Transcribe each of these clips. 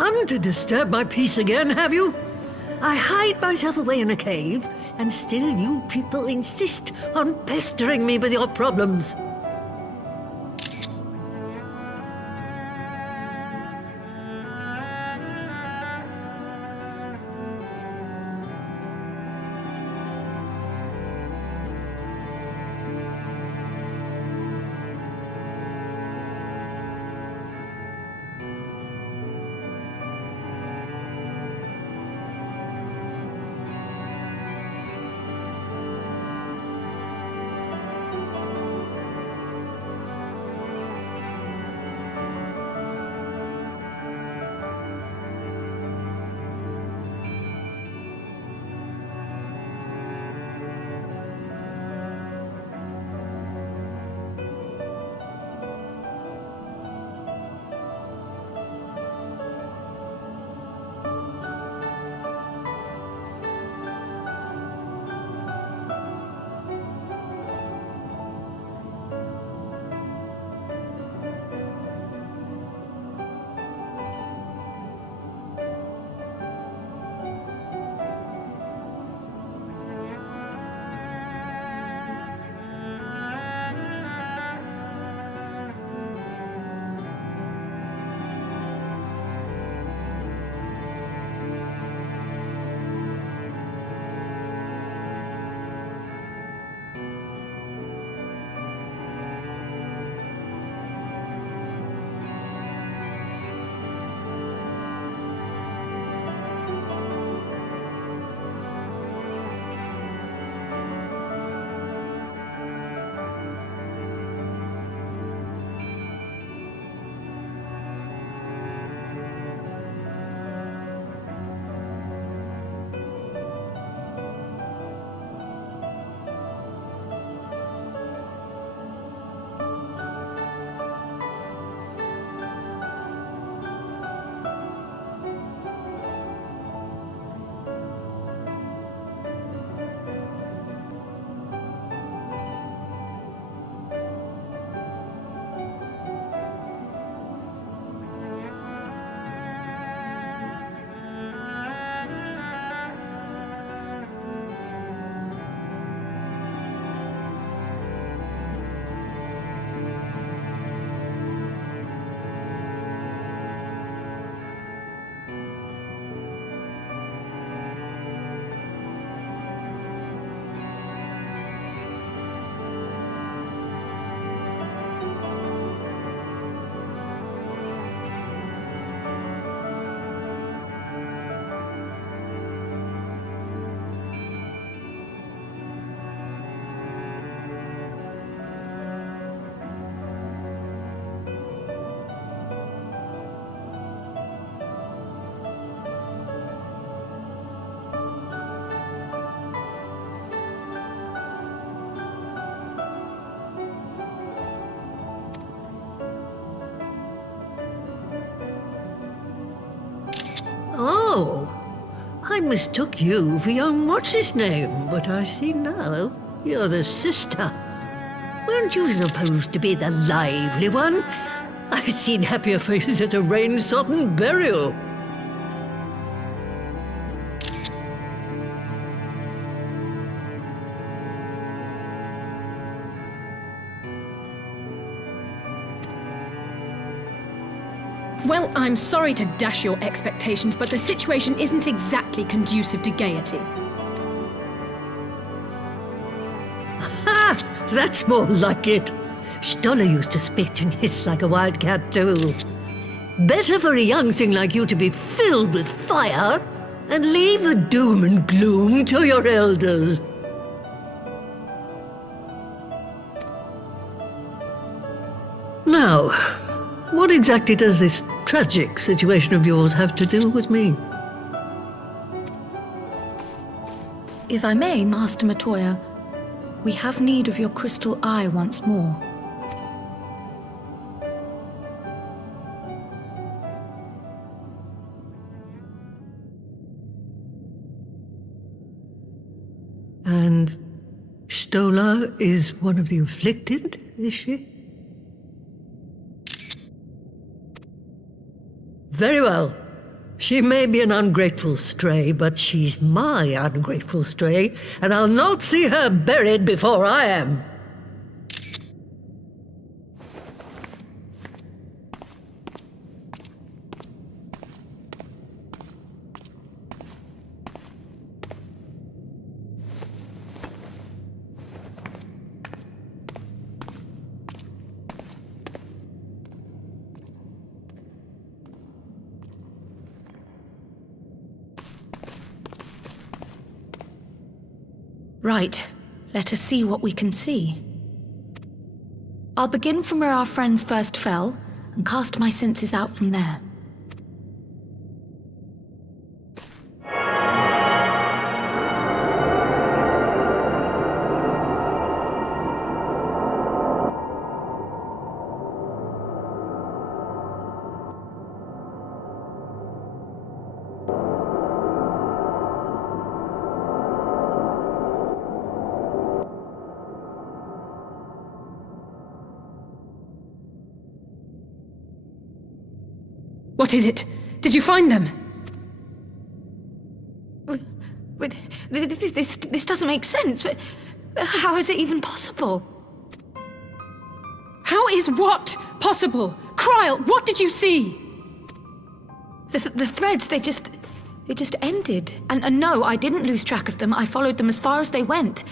come to disturb my peace again, have you? I hide myself away in a cave, and still you people insist on pestering me with your problems. Oh, I mistook you for young what's-his-name, but I see now you're the sister. Weren't you supposed to be the lively one? I've seen happier faces at a rain-sodden burial. Well, I'm sorry to dash your expectations, but the situation isn't exactly conducive to gaiety. Ha! That's more like it. Stoller used to spit and hiss like a wildcat too. Better for a young thing like you to be filled with fire and leave the doom and gloom to your elders. Now, what exactly does this tragic situation of yours have to do with me? If I may, Master Matoya, we have need of your crystal eye once more. And Stoller is one of the afflicted, is she? Very well. She may be an ungrateful stray, but she's my ungrateful stray, and I'll not see her buried before I am. Right. Let us see what we can see. I'll begin from where our friends first fell, and cast my senses out from there. What is it? Did you find them? This doesn't make sense. How is it even possible? How is what possible? Kryl, what did you see? The threads, they just ended. And no, I didn't lose track of them. I followed them as far as they went.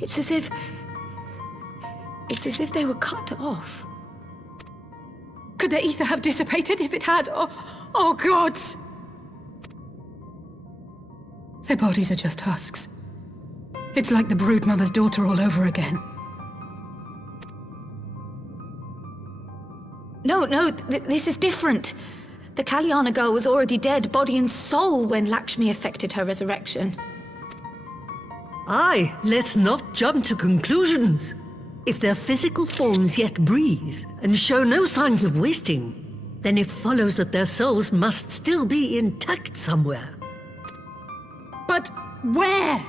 It's as if they were cut off. Could their ether have dissipated if it had? Oh, gods! Their bodies are just husks. It's like the broodmother's daughter all over again. No, this is different. The Kalyana girl was already dead, body and soul, when Lakshmi effected her resurrection. Aye, let's not jump to conclusions. If their physical forms yet breathe and show no signs of wasting, then it follows that their souls must still be intact somewhere. But where?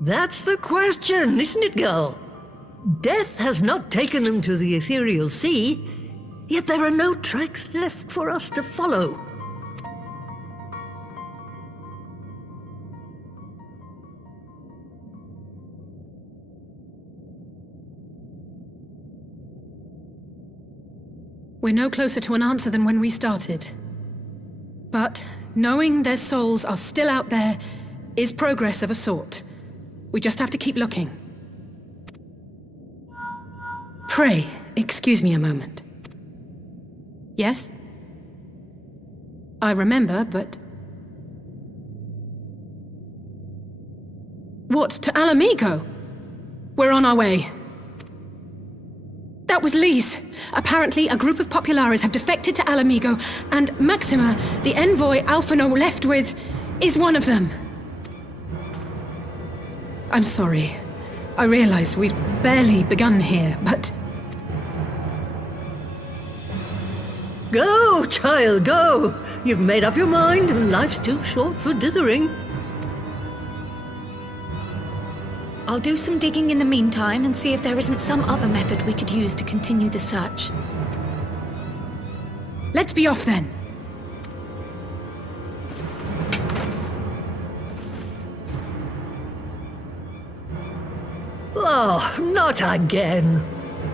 That's the question, isn't it, girl? Death has not taken them to the ethereal sea, yet there are no tracks left for us to follow. We're no closer to an answer than when we started. But knowing their souls are still out there is progress of a sort. We just have to keep looking. Pray, excuse me a moment. Yes? I remember, but... What, to Alamigo? We're on our way. That was Lise. Apparently, a group of Populares have defected to Alamigo, and Maxima, the envoy Alphino left with, is one of them. I'm sorry. I realize we've barely begun here, but... Go, child, go! You've made up your mind, and life's too short for dithering. I'll do some digging in the meantime and see if there isn't some other method we could use to continue the search. Let's be off then. Oh, not again.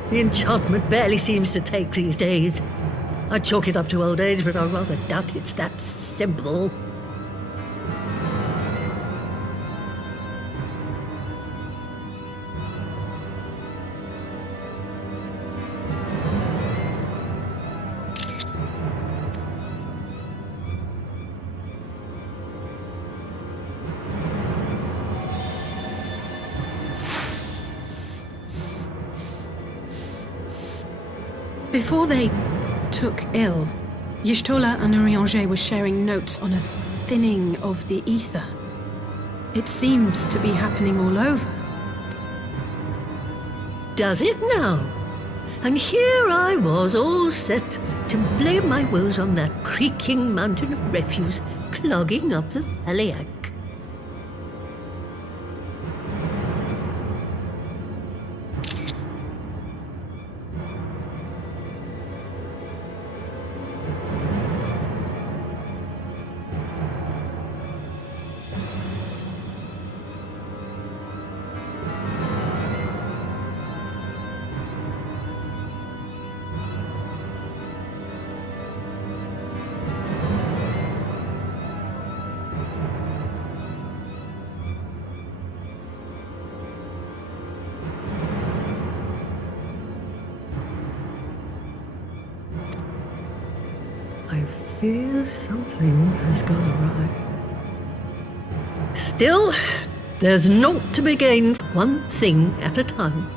The enchantment barely seems to take these days. I chalk it up to old age, but I rather doubt it's that simple. Before they took ill, Y'shtola and Urianger were sharing notes on a thinning of the ether. It seems to be happening all over. Does it now? And here I was, all set to blame my woes on that creaking mountain of refuse clogging up the Thaliac. I fear something has gone awry. Still, there's naught to be gained, one thing at a time.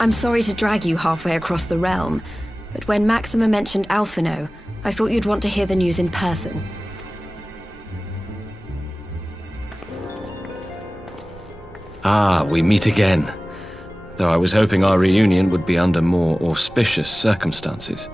I'm sorry to drag you halfway across the realm, but when Maxima mentioned Alphino, I thought you'd want to hear the news in person. Ah, we meet again. though I was hoping our reunion would be under more auspicious circumstances.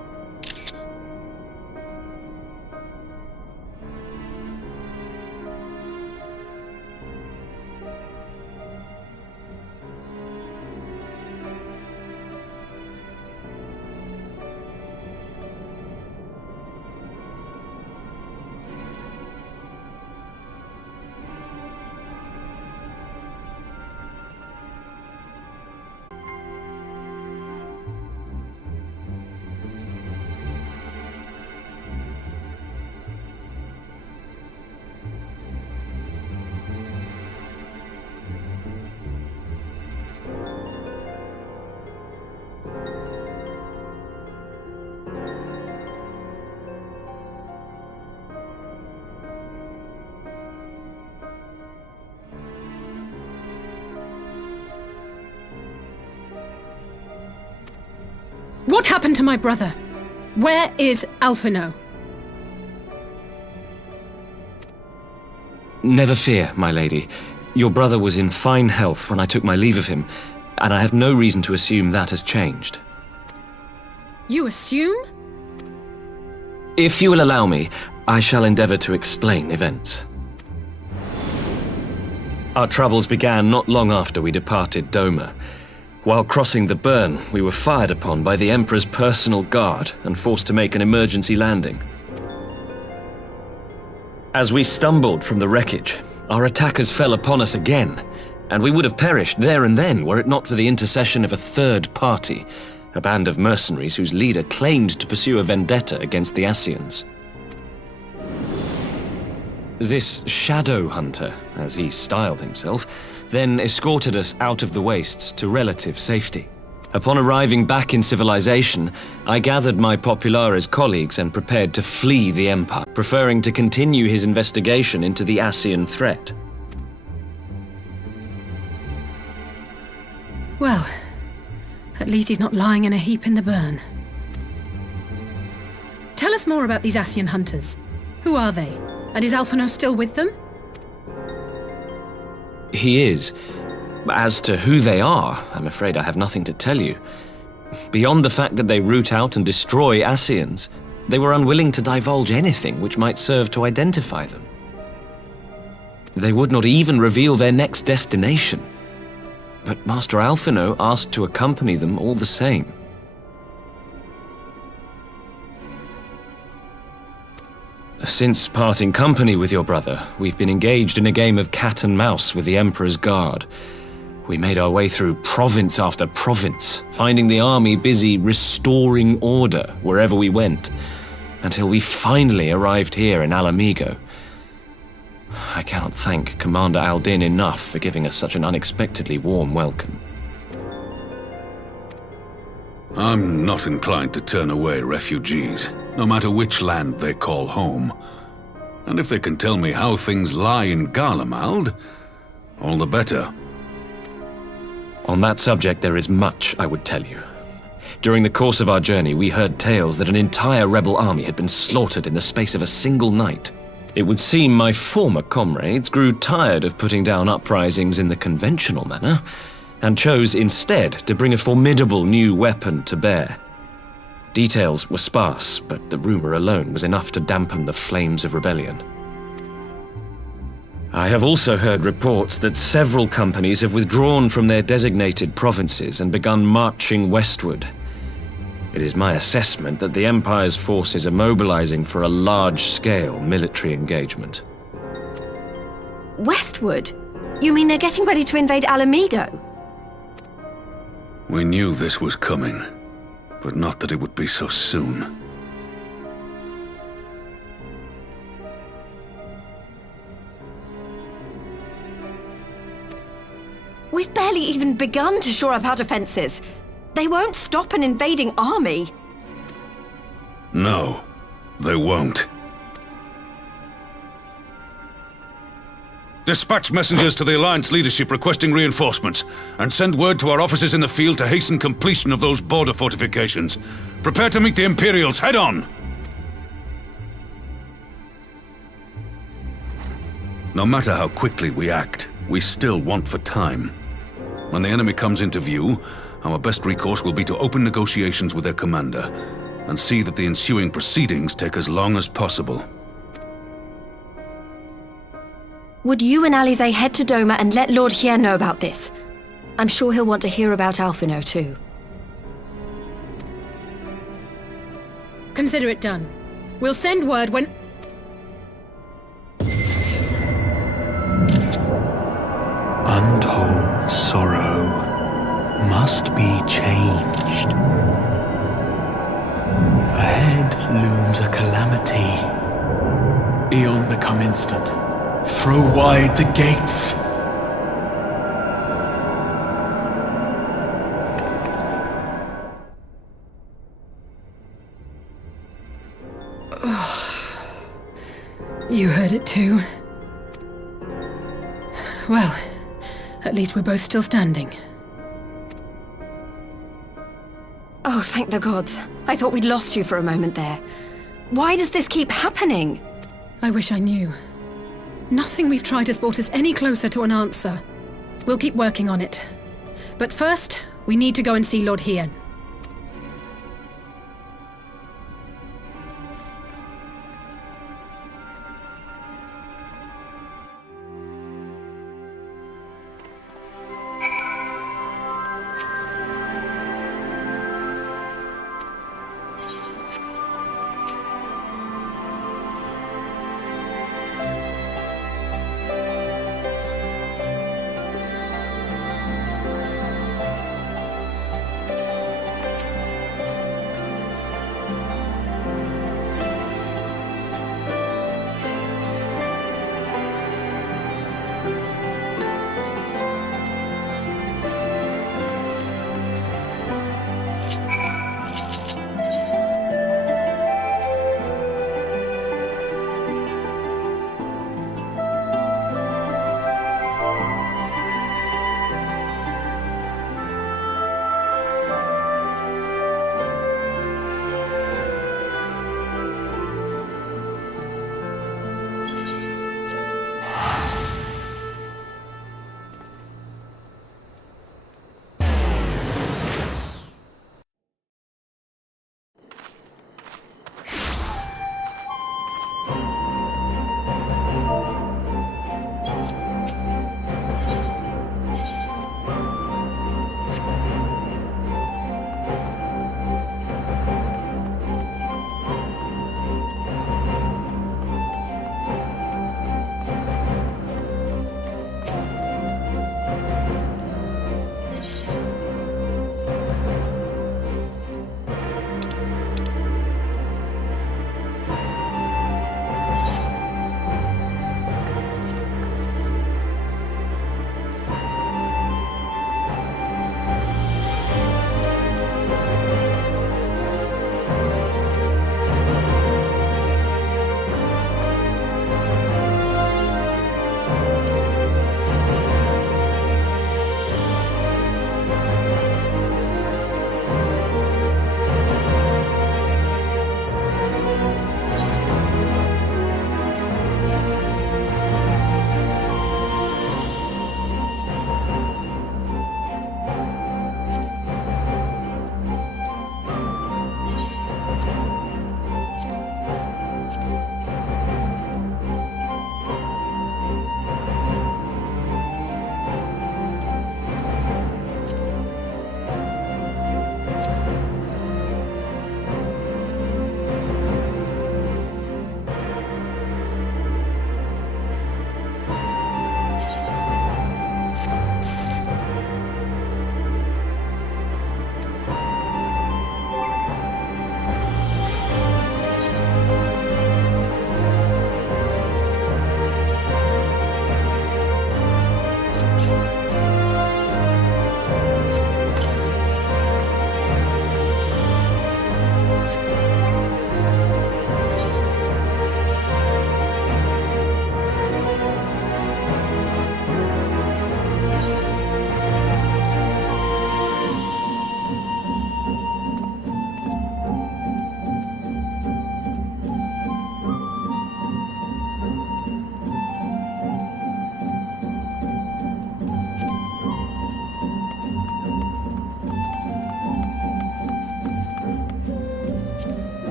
What happened to my brother? Where is Alphino? Never fear, my lady. Your brother was in fine health when I took my leave of him, and I have no reason to assume that has changed. You assume? If you will allow me, I shall endeavor to explain events. Our troubles began not long after we departed Doma. While crossing the burn, we were fired upon by the Emperor's personal guard and forced to make an emergency landing. As we stumbled from the wreckage, our attackers fell upon us again, and we would have perished there and then were it not for the intercession of a third party, a band of mercenaries whose leader claimed to pursue a vendetta against the Ascians. This shadow hunter, as he styled himself, then escorted us out of the wastes to relative safety. Upon arriving back in civilization, I gathered my Populares colleagues and prepared to flee the Empire, preferring to continue his investigation into the Ascian threat. Well, at least he's not lying in a heap in the burn. Tell us more about these Ascian hunters. Who are they? And is Alphino still with them? He is. As to who they are, I'm afraid I have nothing to tell you. Beyond the fact that they root out and destroy Ascians, they were unwilling to divulge anything which might serve to identify them. They would not even reveal their next destination. But Master Alphino asked to accompany them all the same. Since parting company with your brother, we've been engaged in a game of cat and mouse with the Emperor's guard. We made our way through province after province, finding the army busy restoring order wherever we went, until we finally arrived here in Alamigo. I cannot thank Commander Aldin enough for giving us such an unexpectedly warm welcome. I'm not inclined to turn away refugees, no matter which land they call home. And if they can tell me how things lie in Garlemald, all the better. On that subject, there is much I would tell you. During the course of our journey, we heard tales that an entire rebel army had been slaughtered in the space of a single night. It would seem my former comrades grew tired of putting down uprisings in the conventional manner, and chose instead to bring a formidable new weapon to bear. Details were sparse, but the rumor alone was enough to dampen the flames of rebellion. I have also heard reports that several companies have withdrawn from their designated provinces and begun marching westward. It is my assessment that the Empire's forces are mobilizing for a large-scale military engagement. Westward? You mean they're getting ready to invade Alamigo? We knew this was coming, but not that it would be so soon. We've barely even begun to shore up our defenses. They won't stop an invading army. No, they won't. Dispatch messengers to the Alliance leadership requesting reinforcements, and send word to our officers in the field to hasten completion of those border fortifications. Prepare to meet the Imperials head on! No matter how quickly we act, we still want for time. When the enemy comes into view, our best recourse will be to open negotiations with their commander and see that the ensuing proceedings take as long as possible. Would you and Alize head to Doma and let Lord Hien know about this? I'm sure he'll want to hear about Alphino too. Consider it done. We'll send word when... Untold sorrow must be changed. Ahead looms a calamity. Eon become instant. Throw wide the gates! You heard it too. Well, at least we're both still standing. Oh, thank the gods. I thought we'd lost you for a moment there. Why does this keep happening? I wish I knew. Nothing we've tried has brought us any closer to an answer. We'll keep working on it. But first, we need to go and see Lord Hien.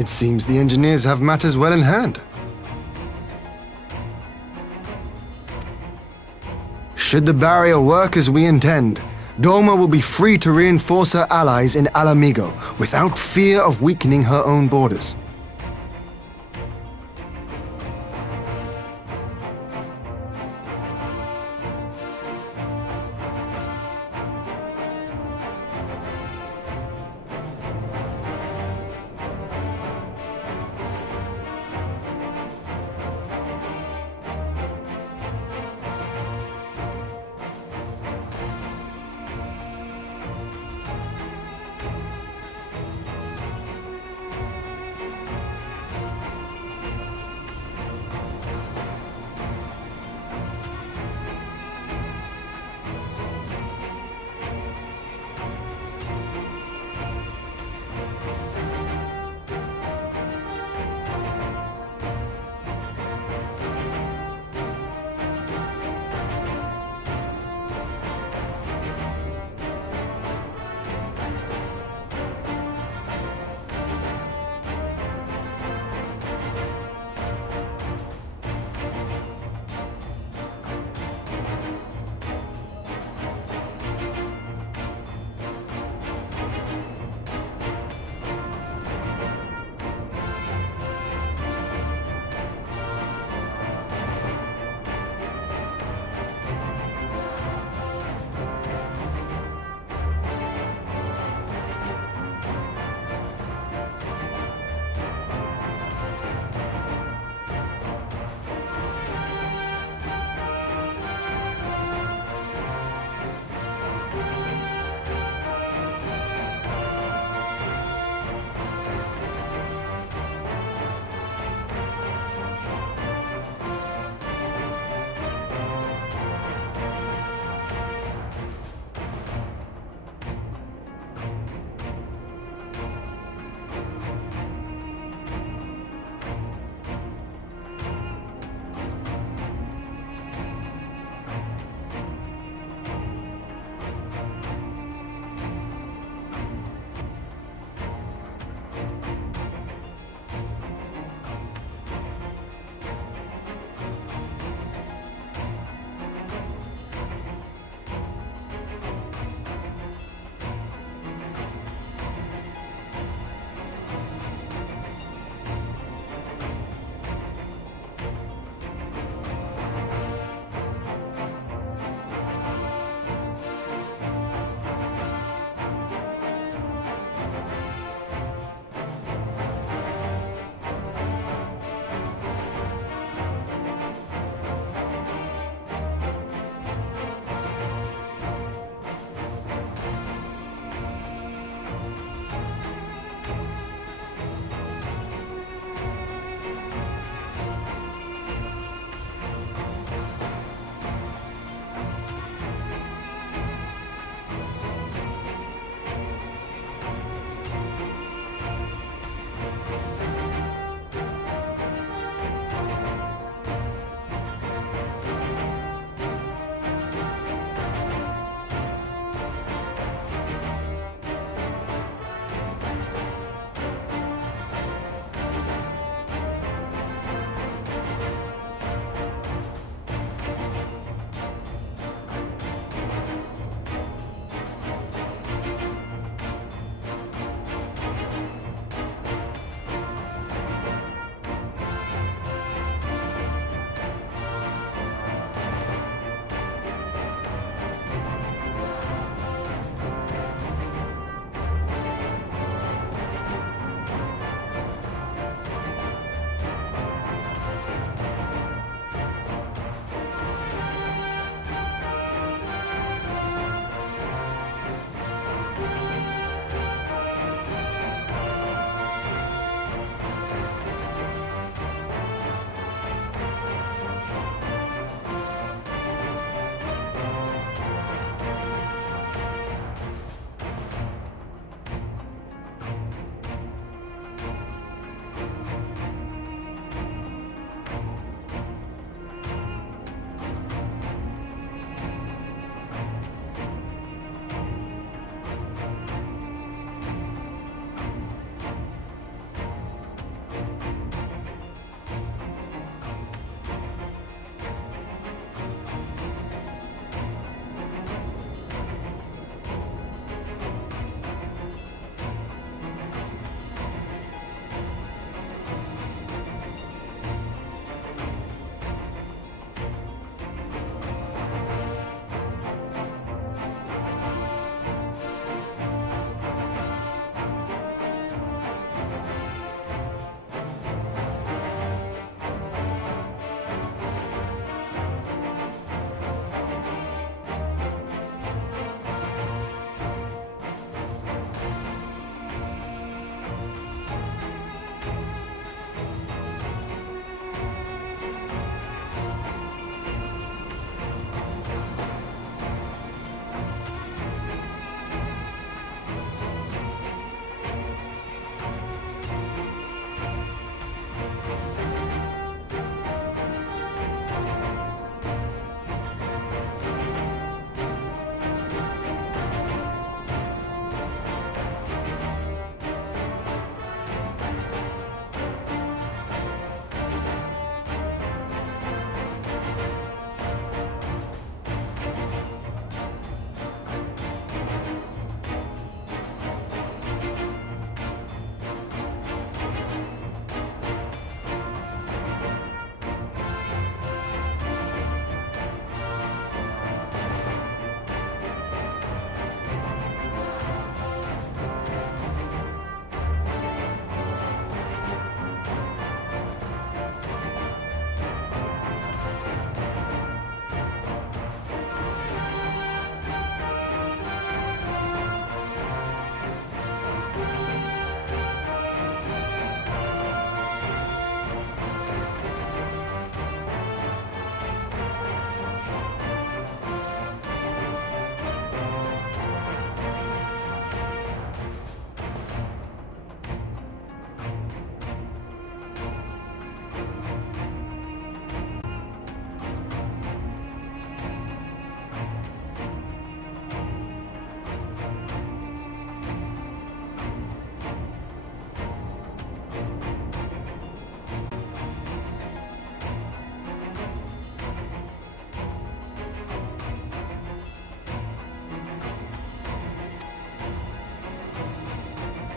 It seems the engineers have matters well in hand. Should the barrier work as we intend, Doma will be free to reinforce her allies in Alamigo without fear of weakening her own borders.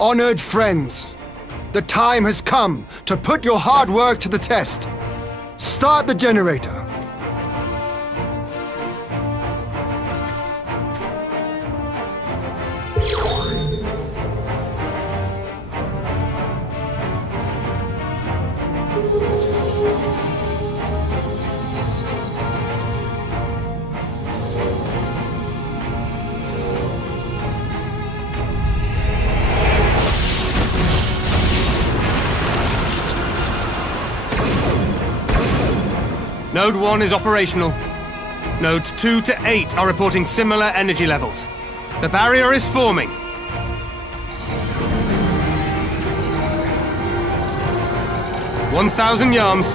Honored friends, the time has come to put your hard work to the test. Start the generator. Node 1 is operational. Nodes 2 to 8 are reporting similar energy levels. The barrier is forming. $1,000 yards,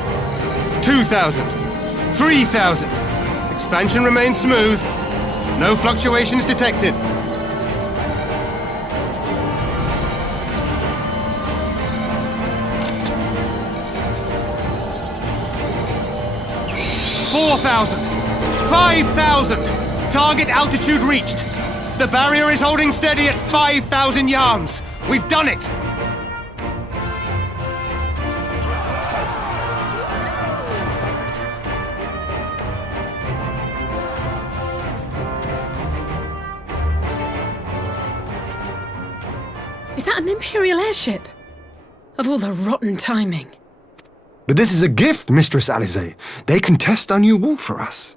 2,000, 3,000. Expansion remains smooth. No fluctuations detected. 4,000! 5,000! Target altitude reached! The barrier is holding steady at 5,000 yards! We've done it! Is that an Imperial airship? Of all the rotten timing. But this is a gift, Mistress Alize. They can test our new wall for us.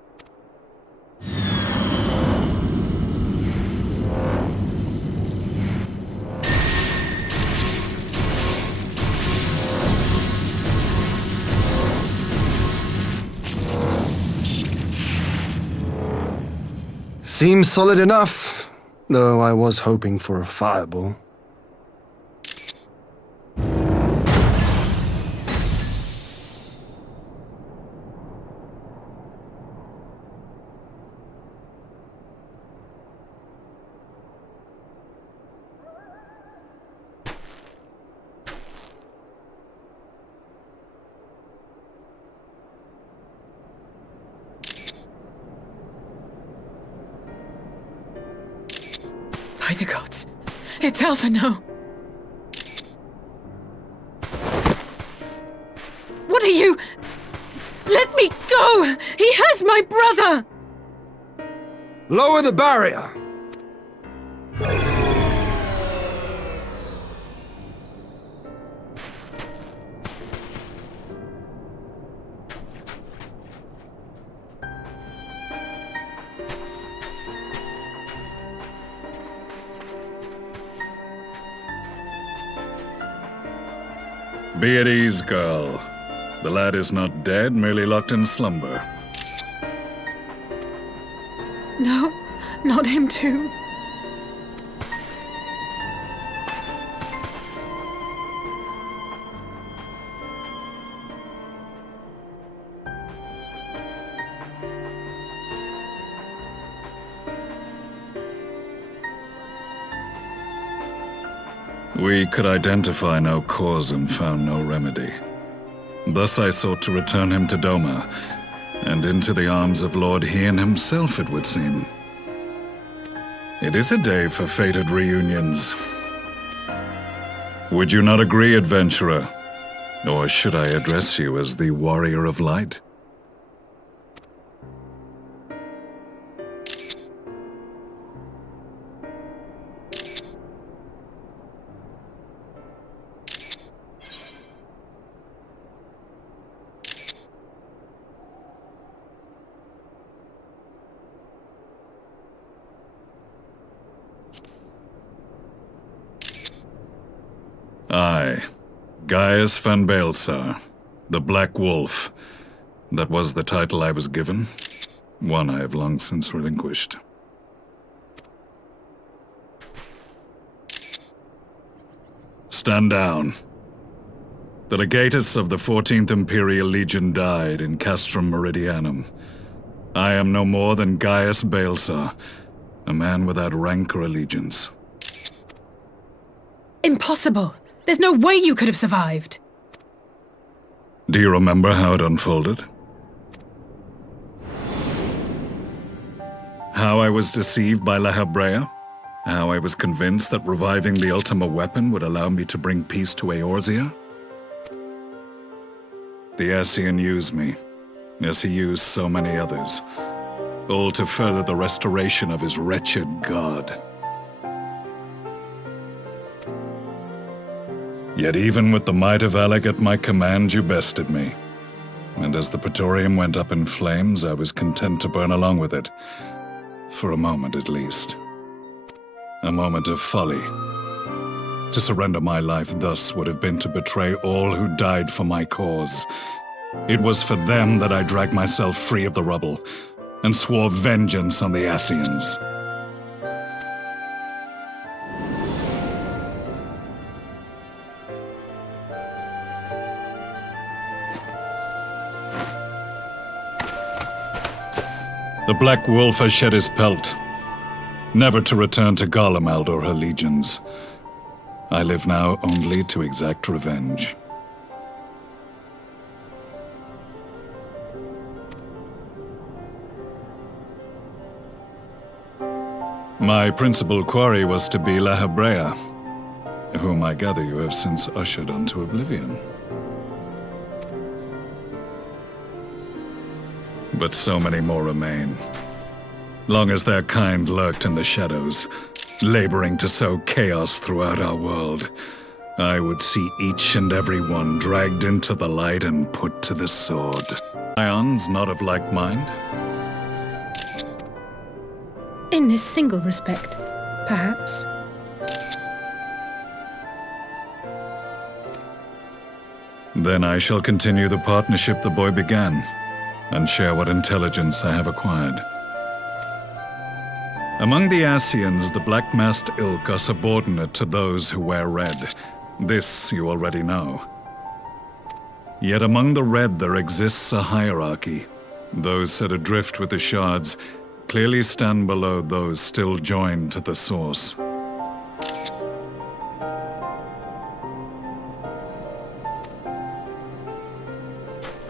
Seems solid enough, though I was hoping for a fireball. By the gods, it's Alphino. What are you? Let me go! He has my brother! Lower the barrier! Be at ease, girl. The lad is not dead, merely locked in slumber. No, not him too. We could identify no cause and found no remedy. Thus I sought to return him to Doma, and into the arms of Lord Hien himself, it would seem. It is a day for fated reunions. Would you not agree, adventurer? Or should I address you as the Warrior of Light? Aye, Gaius van Baelsar, the Black Wolf. That was the title I was given, one I have long since relinquished. Stand down. The legatus of the 14th Imperial Legion died in Castrum Meridianum. I am no more than Gaius Baelsar, a man without rank or allegiance. Impossible! There's no way you could have survived! Do you remember how it unfolded? How I was deceived by La Hebrea? How I was convinced that reviving the Ultima weapon would allow me to bring peace to Eorzea? The Ascian used me, as he used so many others, all to further the restoration of his wretched god. Yet even with the might of Alec at my command, you bested me. And as the Praetorium went up in flames, I was content to burn along with it. For a moment at least. A moment of folly. To surrender my life thus would have been to betray all who died for my cause. It was for them that I dragged myself free of the rubble, and swore vengeance on the Ascians. The Black Wolf has shed his pelt, never to return to Garlemald or her legions. I live now only to exact revenge. My principal quarry was to be La Hebrea, whom I gather you have since ushered onto oblivion. But so many more remain. Long as their kind lurked in the shadows, laboring to sow chaos throughout our world, I would see each and every one dragged into the light and put to the sword. Ions not of like mind? In this single respect, perhaps. Then I shall continue the partnership the boy began, and share what intelligence I have acquired. Among the Ascians, the Black-Masked Ilk are subordinate to those who wear red. This you already know. Yet among the Red there exists a hierarchy. Those set adrift with the shards clearly stand below those still joined to the source.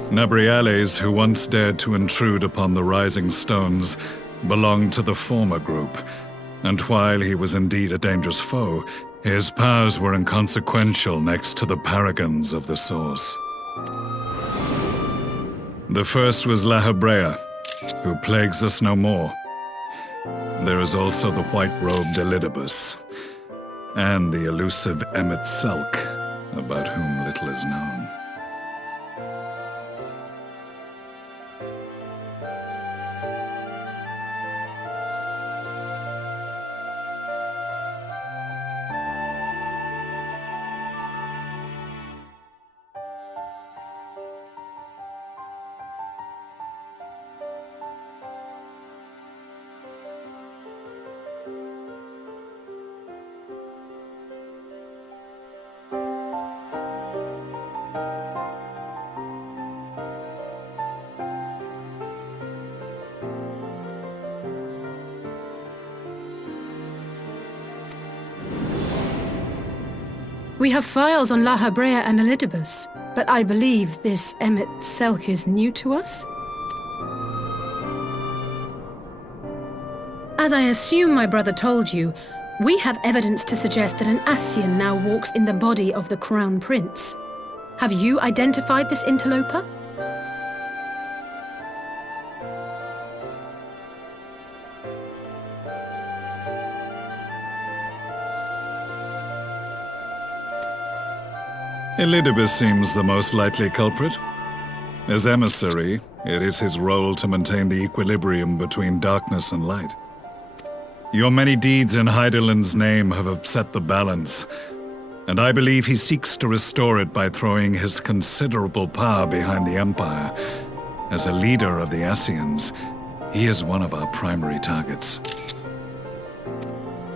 Nabriales, who once dared to intrude upon the Rising Stones, belonged to the former group, and while he was indeed a dangerous foe, his powers were inconsequential next to the paragons of the Source. The first was La Hebrea, who plagues us no more. There is also the white-robed Elidibus, and the elusive Emmet Selk, about whom little is known. We have files on La Hebrea and Elidibus, but I believe this Emmet Selk is new to us? As I assume my brother told you, we have evidence to suggest that an Ascian now walks in the body of the Crown Prince. Have you identified this interloper? Elidibus seems the most likely culprit. As emissary, it is his role to maintain the equilibrium between darkness and light. Your many deeds in Hydaelyn's name have upset the balance, and I believe he seeks to restore it by throwing his considerable power behind the Empire. As a leader of the Ascians, he is one of our primary targets.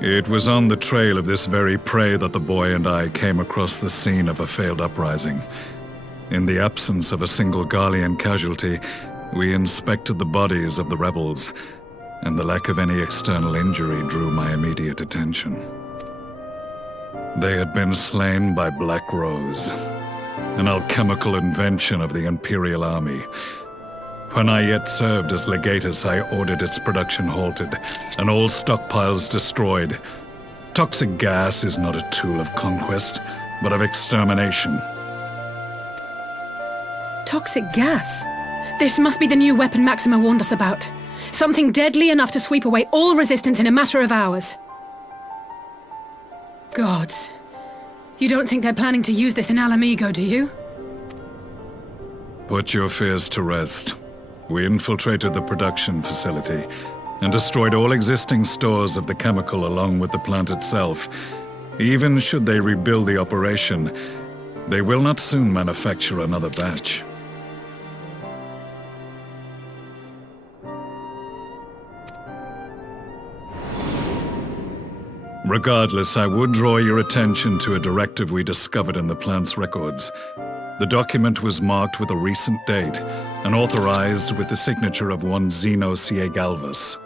It was on the trail of this very prey that the boy and I came across the scene of a failed uprising. In the absence of a single Garlean casualty, we inspected the bodies of the rebels, and the lack of any external injury drew my immediate attention. They had been slain by Black Rose, an alchemical invention of the Imperial Army. When I yet served as legatus, I ordered its production halted and all stockpiles destroyed, Toxic gas is not a tool of conquest, but of extermination. Toxic gas? This must be the new weapon Maxima warned us about. Something deadly enough to sweep away all resistance in a matter of hours. Gods. You don't think they're planning to use this in Alamigo, do you? Put your fears to rest. We infiltrated the production facility and destroyed all existing stores of the chemical along with the plant itself. Even should they rebuild the operation, they will not soon manufacture another batch. Regardless, I would draw your attention to a directive we discovered in the plant's records. The document was marked with a recent date and authorized with the signature of one Zeno Ciegalvas.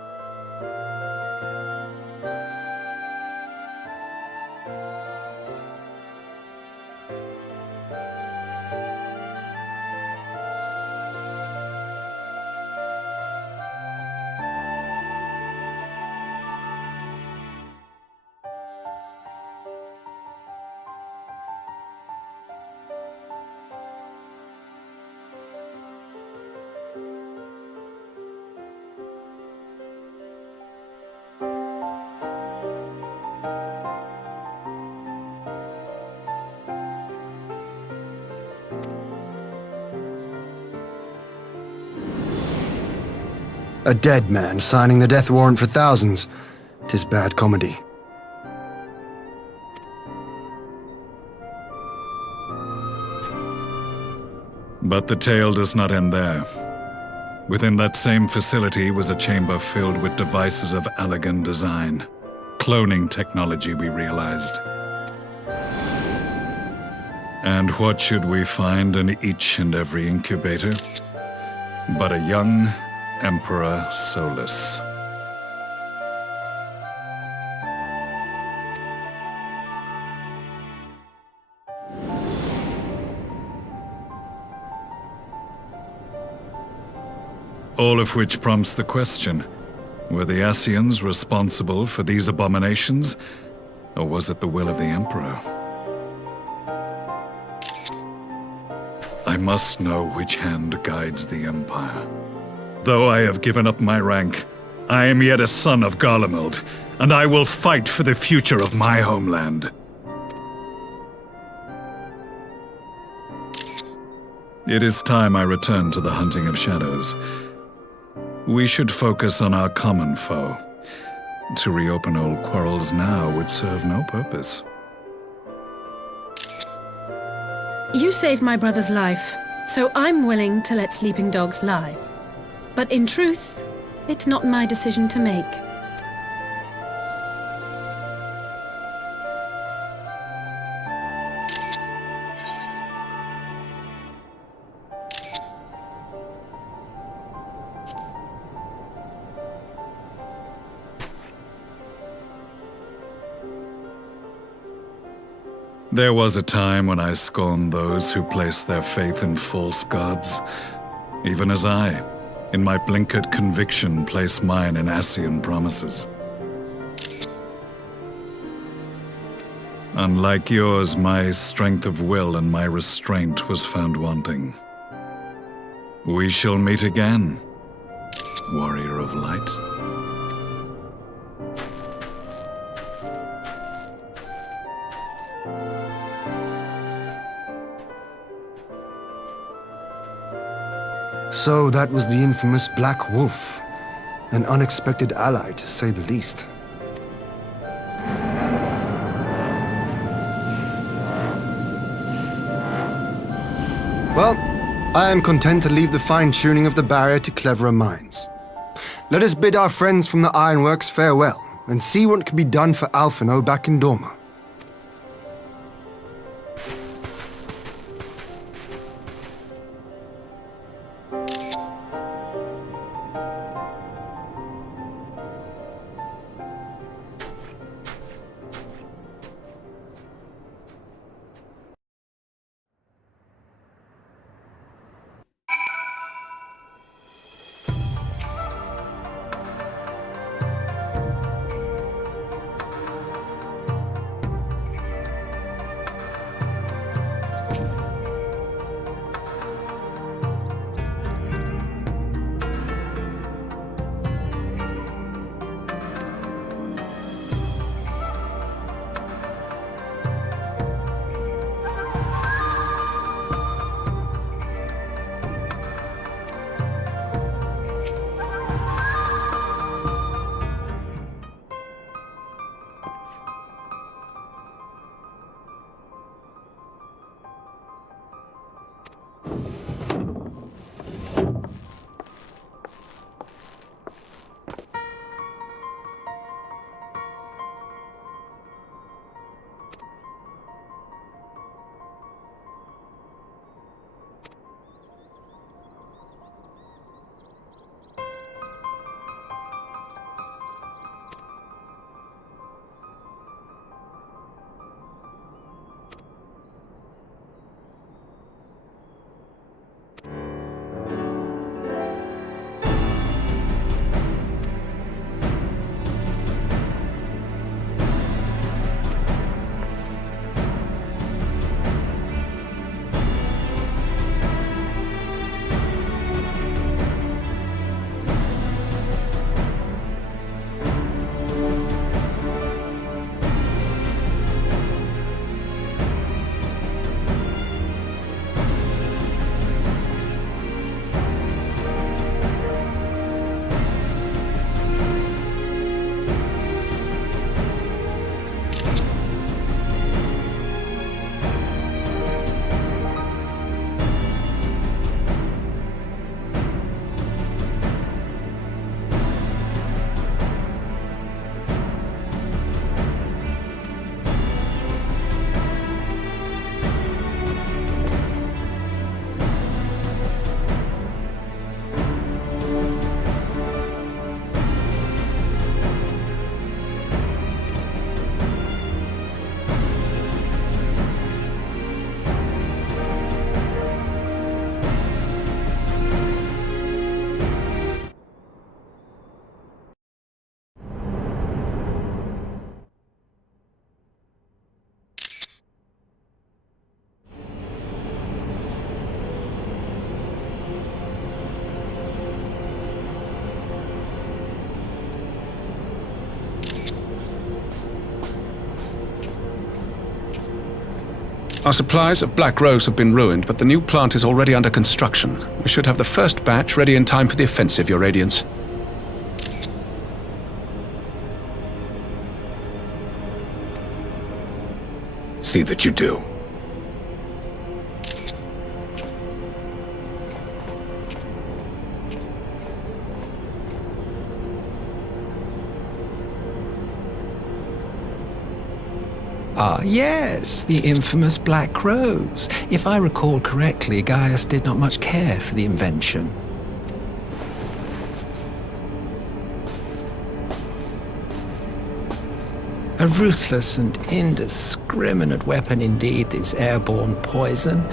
A dead man signing the death warrant for thousands. 'Tis bad comedy. But the tale does not end there. Within that same facility was a chamber filled with devices of elegant design. Cloning technology, we realized. And what should we find in each and every incubator? But a young Emperor Solus. All of which prompts the question, were the Ascians responsible for these abominations, or was it the will of the Emperor? I must know which hand guides the Empire. Though I have given up my rank, I am yet a son of Garlemald, and I will fight for the future of my homeland. It is time I return to the hunting of shadows. We should focus on our common foe. To reopen old quarrels now would serve no purpose. You saved my brother's life, so I'm willing to let sleeping dogs lie. But in truth, it's not my decision to make. There was a time when I scorned those who placed their faith in false gods, even as I, in my blinkered conviction, place mine in Ascian promises. Unlike yours, my strength of will and my restraint was found wanting. We shall meet again, warrior of light. So that was the infamous Black Wolf. An unexpected ally, to say the least. Well, I am content to leave the fine-tuning of the barrier to cleverer minds. Let us bid our friends from the Ironworks farewell, and see what can be done for Alphino back in Dorma. Our supplies of Black Rose have been ruined, but the new plant is already under construction. We should have the first batch ready in time for the offensive, Your Radiance. See that you do. Ah, yes, the infamous Black Rose. If I recall correctly, Gaius did not much care for the invention. A ruthless and indiscriminate weapon indeed, this airborne poison.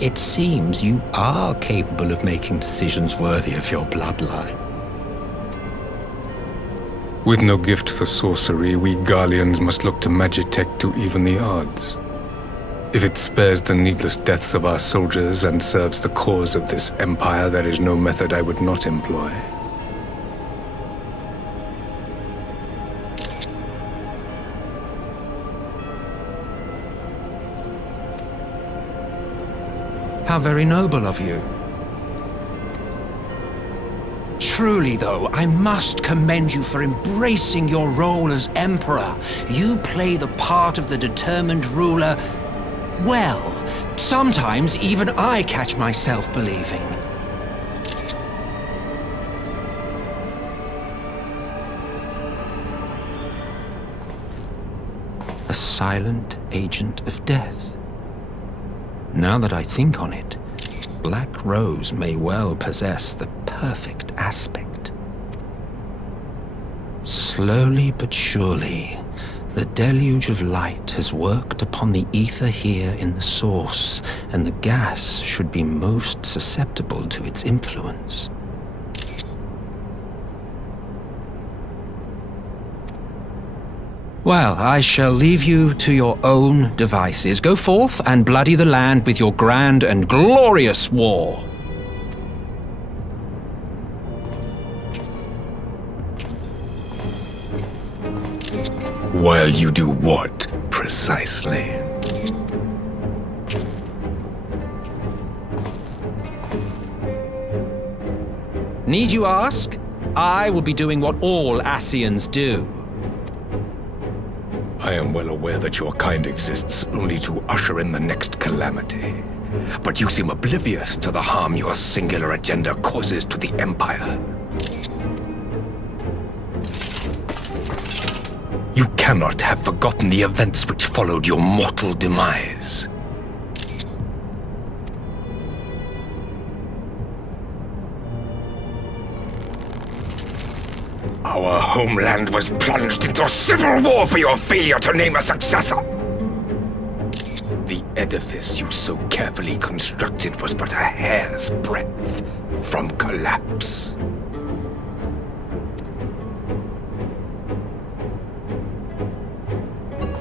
It seems you are capable of making decisions worthy of your bloodline. With no gift for sorcery, we Garleans must look to Magitech to even the odds. If it spares the needless deaths of our soldiers and serves the cause of this empire, there is no method I would not employ. How very noble of you. Truly, though, I must commend you for embracing your role as Emperor. You play the part of the determined ruler well. Sometimes even I catch myself believing. A silent agent of death. Now that I think on it, Black Rose may well possess the perfect aspect. Slowly but surely, the deluge of light has worked upon the ether here in the source, and the gas should be most susceptible to its influence. Well, I shall leave you to your own devices. Go forth and bloody the land with your grand and glorious war. While you do what, precisely? Need you ask? I will be doing what all Ascians do. I am well aware that your kind exists only to usher in the next calamity. But you seem oblivious to the harm your singular agenda causes to the Empire. You cannot have forgotten the events which followed your mortal demise. Our homeland was plunged into civil war for your failure to name a successor. The edifice you so carefully constructed was but a hair's breadth from collapse.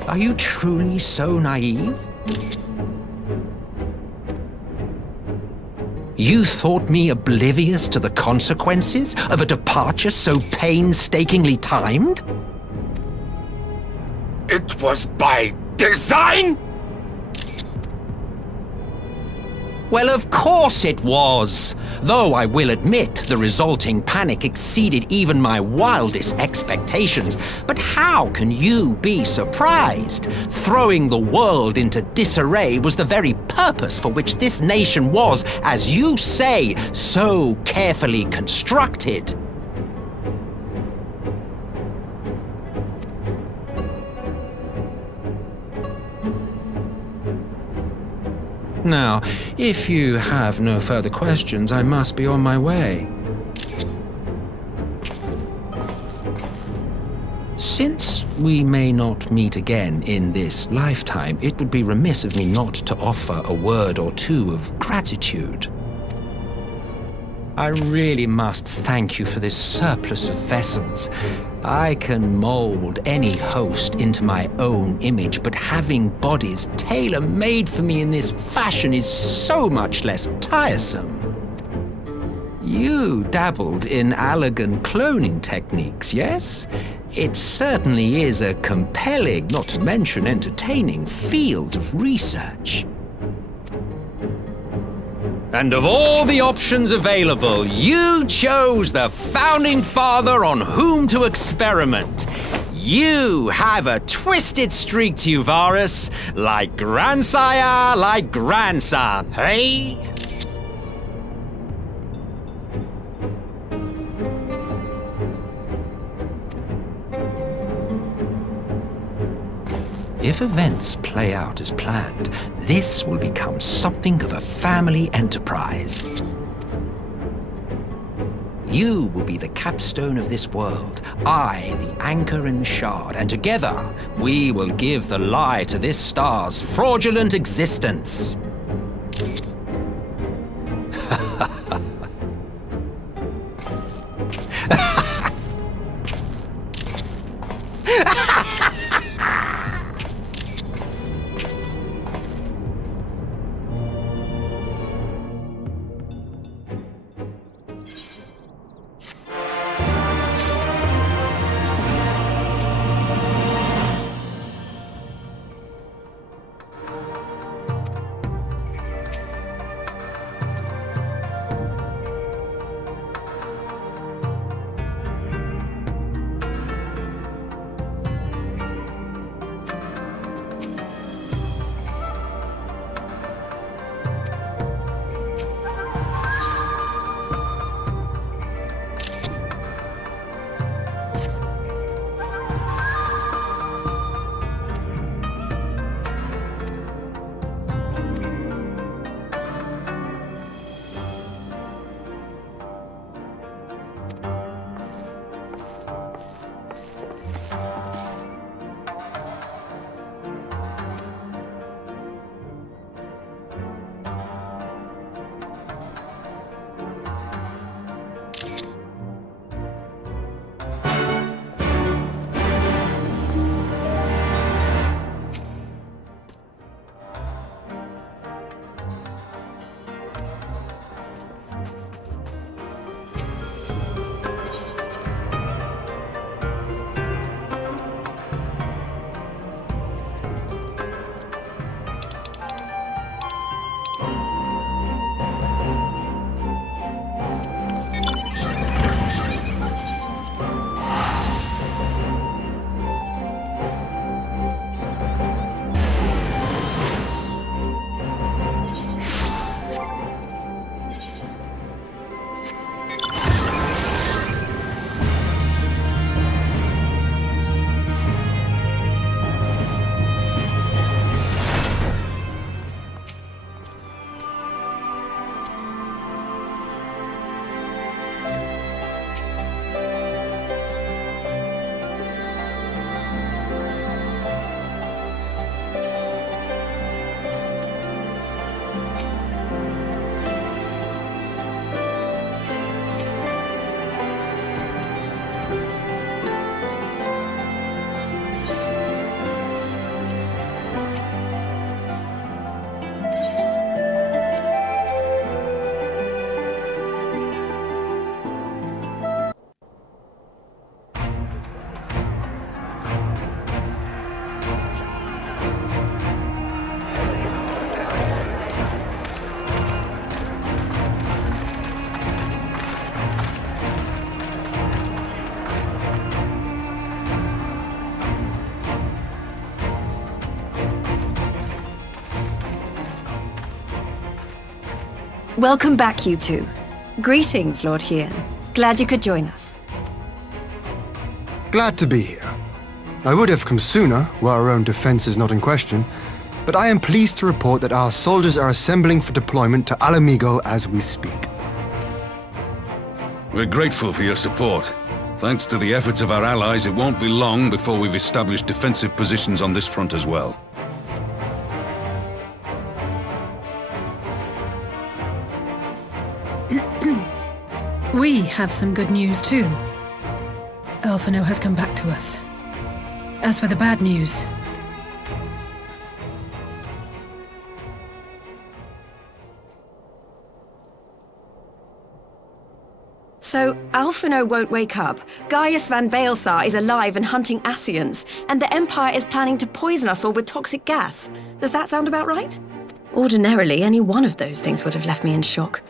Are you truly so naive? You thought me oblivious to the consequences of a departure so painstakingly timed? It was by design? Well, of course it was. Though I will admit the resulting panic exceeded even my wildest expectations. But how can you be surprised? Throwing the world into disarray was the very purpose for which this nation was, as you say, so carefully constructed. Now, if you have no further questions, I must be on my way. Since we may not meet again in this lifetime, it would be remiss of me not to offer a word or two of gratitude. I really must thank you for this surplus of vessels. I can mold any host into my own image, but having bodies tailor-made for me in this fashion is so much less tiresome. You dabbled in Allagan cloning techniques, yes? It certainly is a compelling, not to mention entertaining, field of research. And of all the options available, you chose the founding father on whom to experiment. You have a twisted streak to you, Varus, like grandsire, like grandson, hey? If events play out as planned, this will become something of a family enterprise. You will be the capstone of this world, I the anchor and shard, and together we will give the lie to this star's fraudulent existence. Welcome back, you two. Greetings, Lord Hien. Glad you could join us. Glad to be here. I would have come sooner, were our own defense is not in question, but I am pleased to report that our soldiers are assembling for deployment to Alamigo as we speak. We're grateful for your support. Thanks to the efforts of our allies, it won't be long before we've established defensive positions on this front as well. We have some good news too. Alphino has come back to us. As for the bad news, So, Alphino won't wake up, Gaius van Baelsar is alive and hunting Ascians, and the Empire is planning to poison us all with toxic gas. Does that sound about right? Ordinarily, any one of those things would have left me in shock.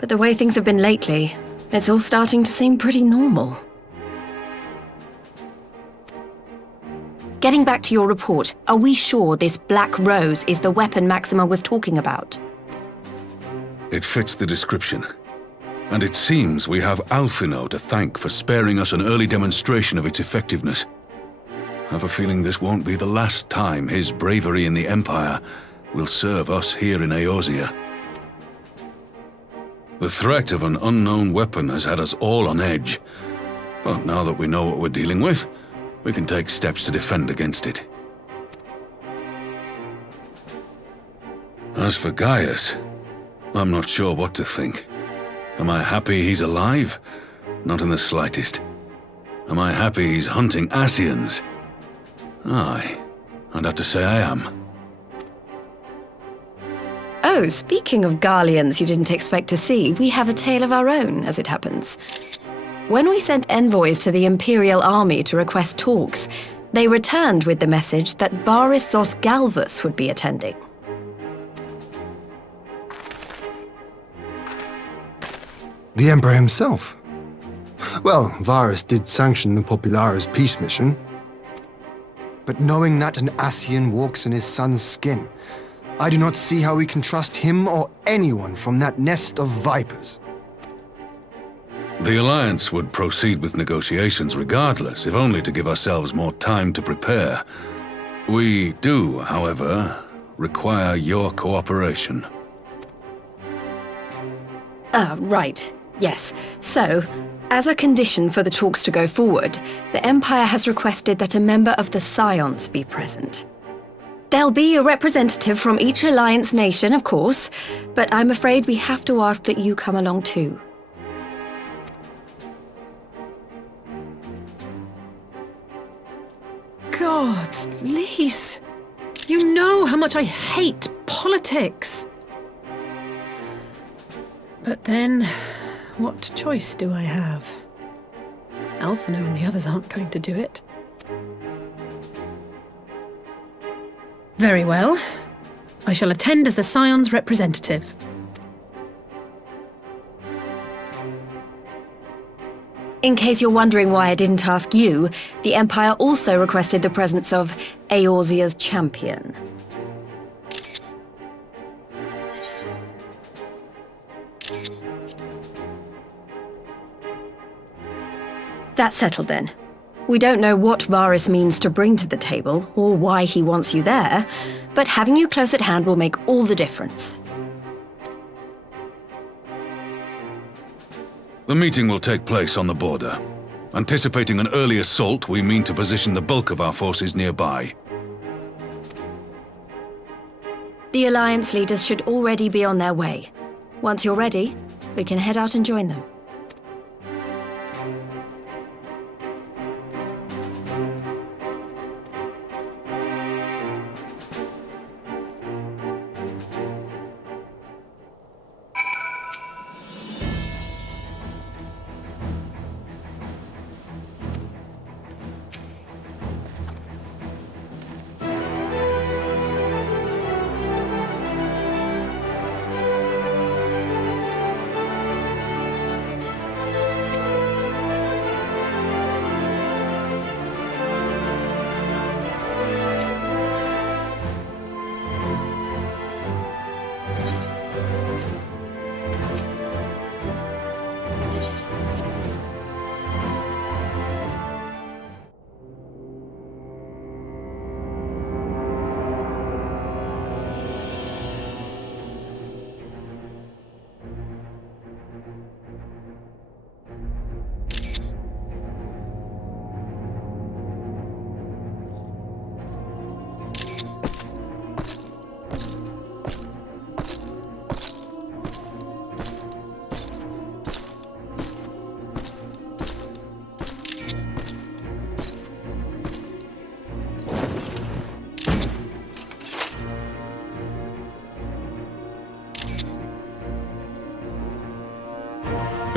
But the way things have been lately, it's all starting to seem pretty normal. Getting back to your report, are we sure this Black Rose is the weapon Maxima was talking about? It fits the description. And it seems we have Alphino to thank for sparing us an early demonstration of its effectiveness. I have a feeling this won't be the last time his bravery in the Empire will serve us here in Eorzea. The threat of an unknown weapon has had us all on edge. But now that we know what we're dealing with, we can take steps to defend against it. As for Gaius, I'm not sure what to think. Am I happy he's alive? Not in the slightest. Am I happy he's hunting Ascians? Aye, I'd have to say I am. Oh, speaking of Garleans you didn't expect to see, we have a tale of our own, as it happens. When we sent envoys to the Imperial Army to request talks, they returned with the message that Varys Zos Galvus would be attending. The Emperor himself. Well, Varys did sanction the Popularis peace mission. But knowing that an Ascian walks in his son's skin, I do not see how we can trust him or anyone from that nest of vipers. The Alliance would proceed with negotiations regardless, if only to give ourselves more time to prepare. We do, however, require your cooperation. Right. Yes. So, as a condition for the talks to go forward, the Empire has requested that a member of the Scions be present. There'll be a representative from each Alliance nation, of course, but I'm afraid we have to ask that you come along too. God, Lise, you know how much I hate politics. But then, what choice do I have? Alphino and the others aren't going to do it. Very well. I shall attend as the Scion's representative. In case you're wondering why I didn't ask you, the Empire also requested the presence of Eorzea's champion. That's settled then. We don't know what Varys means to bring to the table, or why he wants you there, but having you close at hand will make all the difference. The meeting will take place on the border. Anticipating an early assault, we mean to position the bulk of our forces nearby. The Alliance leaders should already be on their way. Once you're ready, we can head out and join them.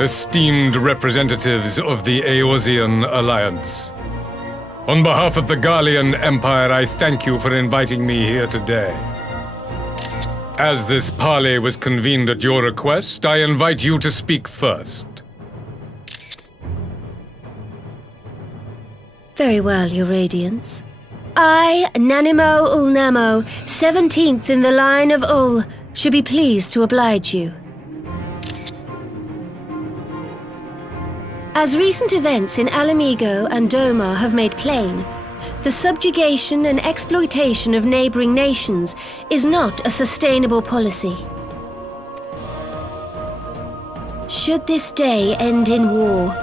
Esteemed representatives of the Eorzean Alliance, on behalf of the Gallian Empire, I thank you for inviting me here today. As this parley was convened at your request, I invite you to speak first. Very well, Your Radiance. I, Nanimo Ulnamo, 17th in the line of Ul, should be pleased to oblige you. As recent events in Alamigo and Doma have made plain, the subjugation and exploitation of neighboring nations is not a sustainable policy. Should this day end in war,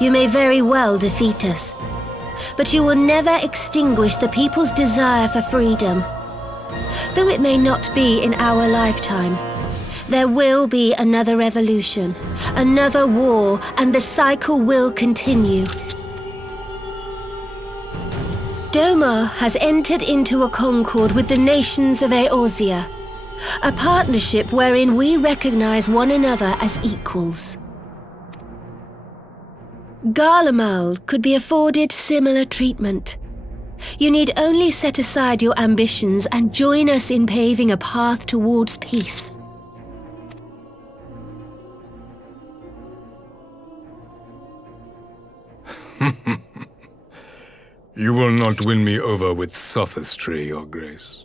you may very well defeat us, but you will never extinguish the people's desire for freedom. Though it may not be in our lifetime, there will be another revolution, another war, and the cycle will continue. Doma has entered into a concord with the nations of Eorzea, a partnership wherein we recognize one another as equals. Garlemald could be afforded similar treatment. You need only set aside your ambitions and join us in paving a path towards peace. You will not win me over with sophistry, Your Grace.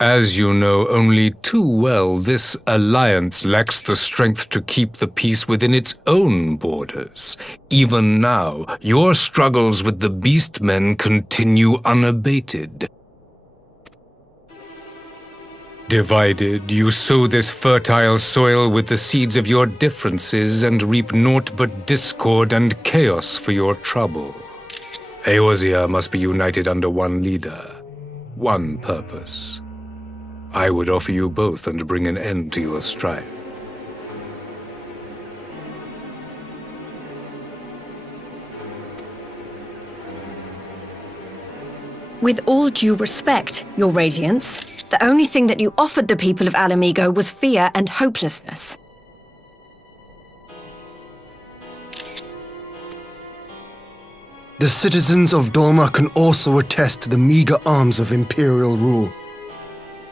As you know only too well, this alliance lacks the strength to keep the peace within its own borders. Even now, your struggles with the Beastmen continue unabated. Divided, you sow this fertile soil with the seeds of your differences and reap naught but discord and chaos for your trouble. Eorzea must be united under one leader, one purpose. I would offer you both and bring an end to your strife. With all due respect, Your Radiance, the only thing that you offered the people of Alamigo was fear and hopelessness. The citizens of Doma can also attest to the meager arms of imperial rule.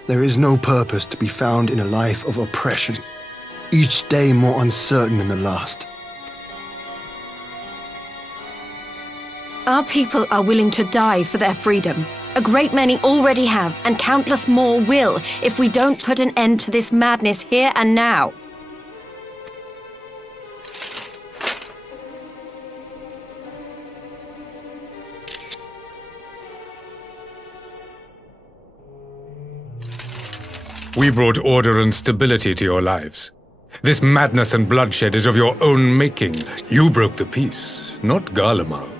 There is no purpose to be found in a life of oppression, each day more uncertain than the last. Our people are willing to die for their freedom. A great many already have, and countless more will, if we don't put an end to this madness here and now. We brought order and stability to your lives. This madness and bloodshed is of your own making. You broke the peace, not Garlemald.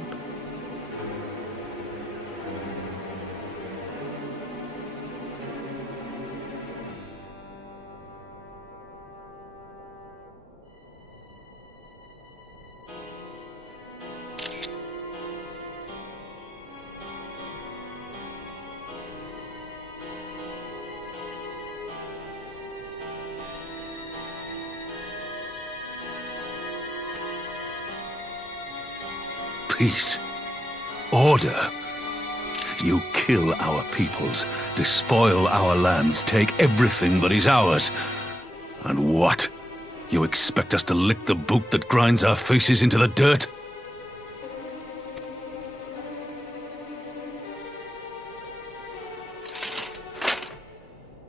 Peace. Order. You kill our peoples, despoil our lands, take everything that is ours. And what? You expect us to lick the boot that grinds our faces into the dirt?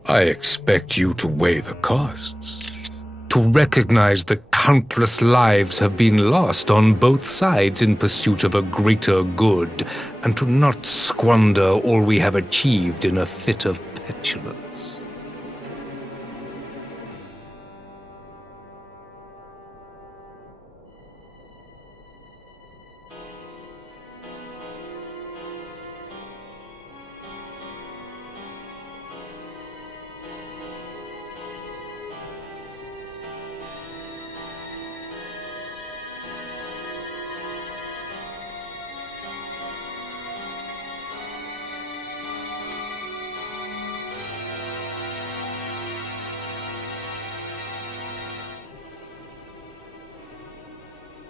I expect you to weigh the costs. To recognize the countless lives have been lost on both sides in pursuit of a greater good, and to not squander all we have achieved in a fit of petulance.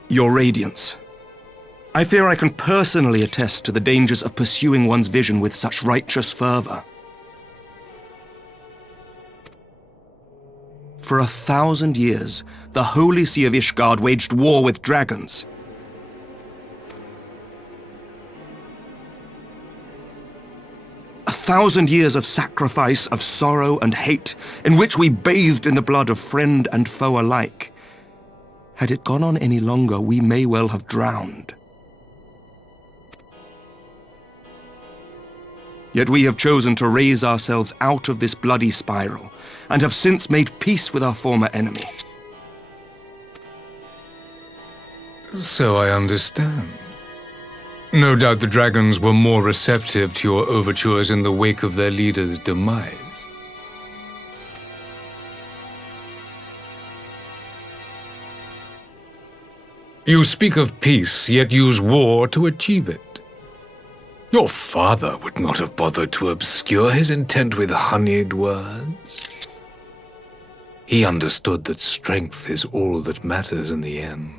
Your Radiance. I fear I can personally attest to the dangers of pursuing one's vision with such righteous fervor. For 1,000 years, the Holy See of Ishgard waged war with dragons. A 1,000 years of sacrifice, of sorrow and hate, in which we bathed in the blood of friend and foe alike. Had it gone on any longer, we may well have drowned. Yet we have chosen to raise ourselves out of this bloody spiral, and have since made peace with our former enemy. So I understand. No doubt the dragons were more receptive to your overtures in the wake of their leader's demise. You speak of peace, yet use war to achieve it. Your father would not have bothered to obscure his intent with honeyed words. He understood that strength is all that matters in the end.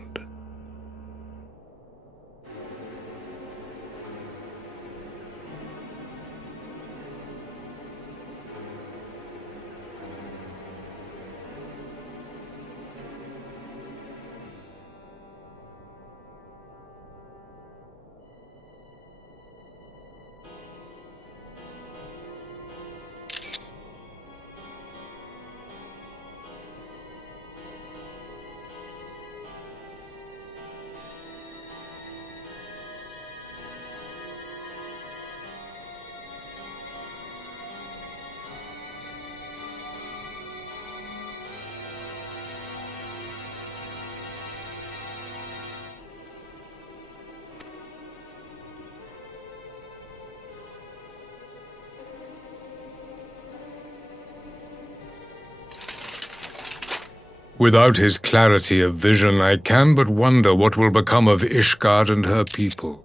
Without his clarity of vision, I can but wonder what will become of Ishgard and her people.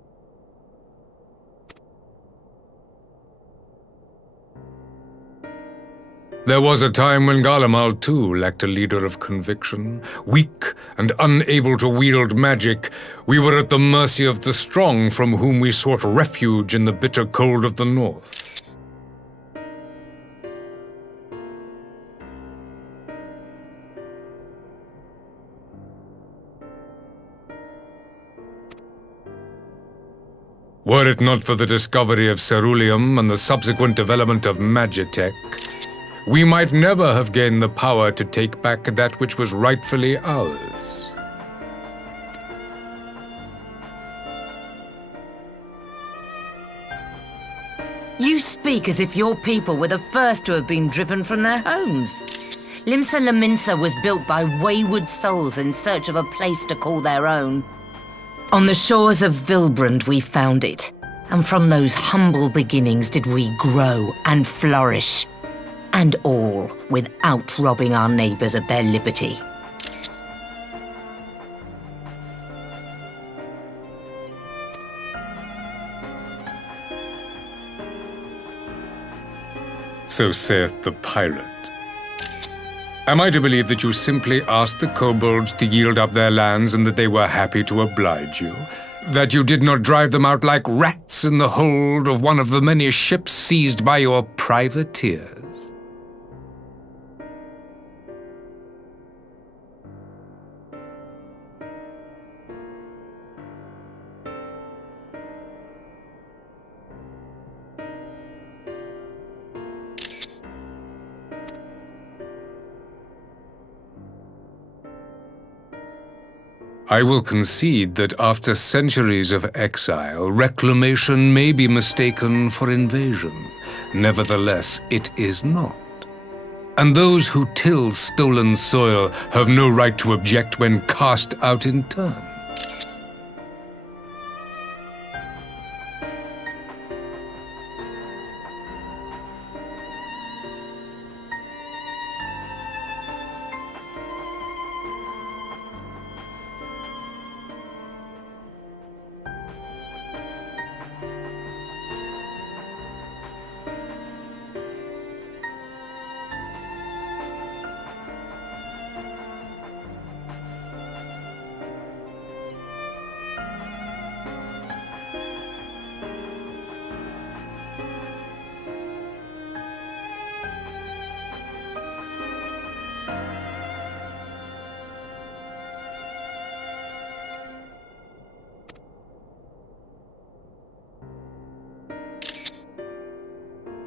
There was a time when Garlemald too lacked a leader of conviction. Weak and unable to wield magic, we were at the mercy of the strong from whom we sought refuge in the bitter cold of the north. Were it not for the discovery of ceruleum and the subsequent development of magitech, we might never have gained the power to take back that which was rightfully ours. You speak as if your people were the first to have been driven from their homes. Limsa Lominsa was built by wayward souls in search of a place to call their own. On the shores of Vilbrand we found it, and from those humble beginnings did we grow and flourish. And all without robbing our neighbours of their liberty. So saith the pirate. Am I to believe that you simply asked the kobolds to yield up their lands and that they were happy to oblige you? That you did not drive them out like rats in the hold of one of the many ships seized by your privateers? I will concede that after centuries of exile, reclamation may be mistaken for invasion. Nevertheless, it is not. And those who till stolen soil have no right to object when cast out in turn.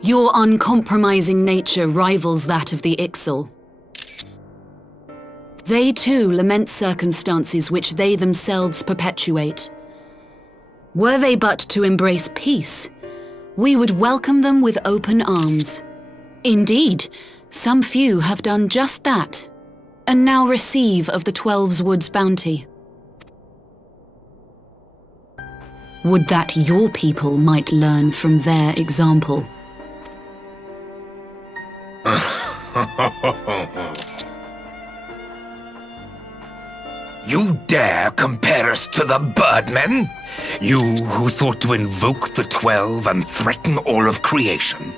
Your uncompromising nature rivals that of the Ixal. They too lament circumstances which they themselves perpetuate. Were they but to embrace peace, we would welcome them with open arms. Indeed, some few have done just that, and now receive of the 12's Wood's bounty. Would that your people might learn from their example. You dare compare us to the Birdmen? You who thought to invoke the 12 and threaten all of creation?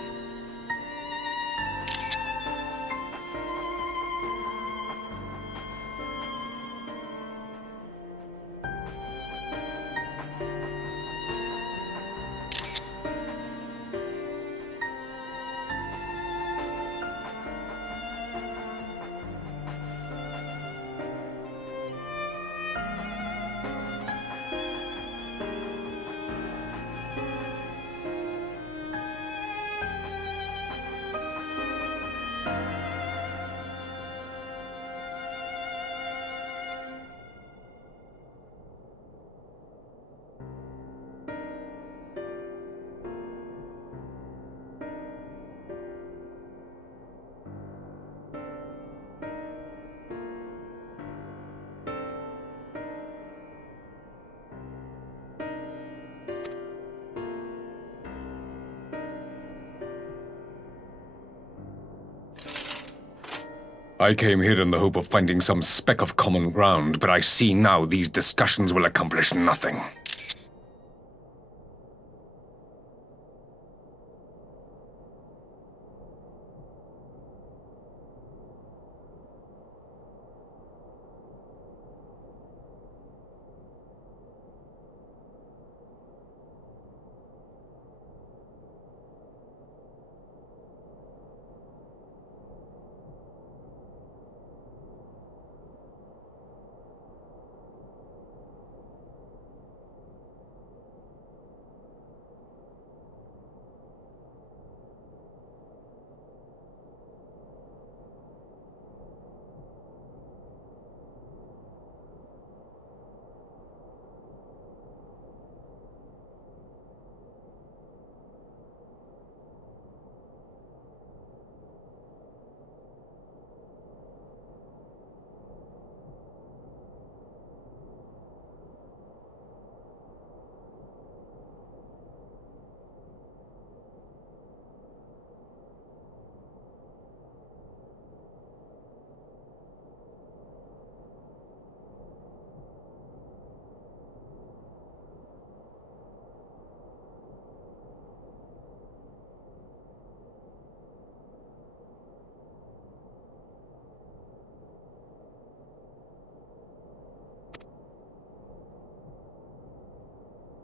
I came here in the hope of finding some speck of common ground, but I see now these discussions will accomplish nothing.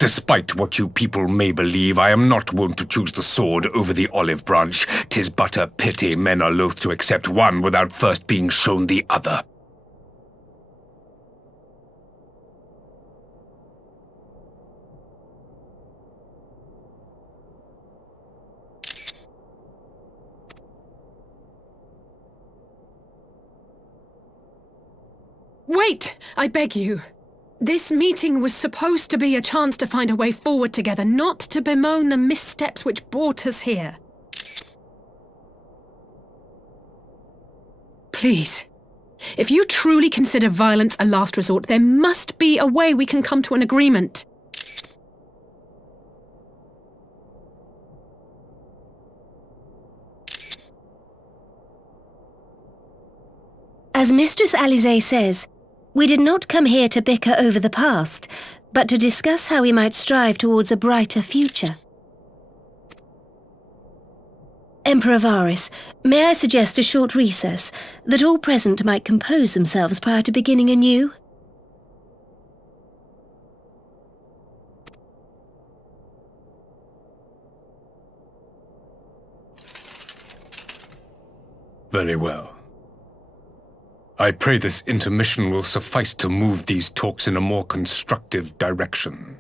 Despite what you people may believe, I am not wont to choose the sword over the olive branch. 'Tis but a pity men are loath to accept one without first being shown the other. Wait! I beg you. This meeting was supposed to be a chance to find a way forward together, not to bemoan the missteps which brought us here. Please, if you truly consider violence a last resort, there must be a way we can come to an agreement. As Mistress Alize says, we did not come here to bicker over the past, but to discuss how we might strive towards a brighter future. Emperor Varys, may I suggest a short recess, that all present might compose themselves prior to beginning anew? Very well. I pray this intermission will suffice to move these talks in a more constructive direction.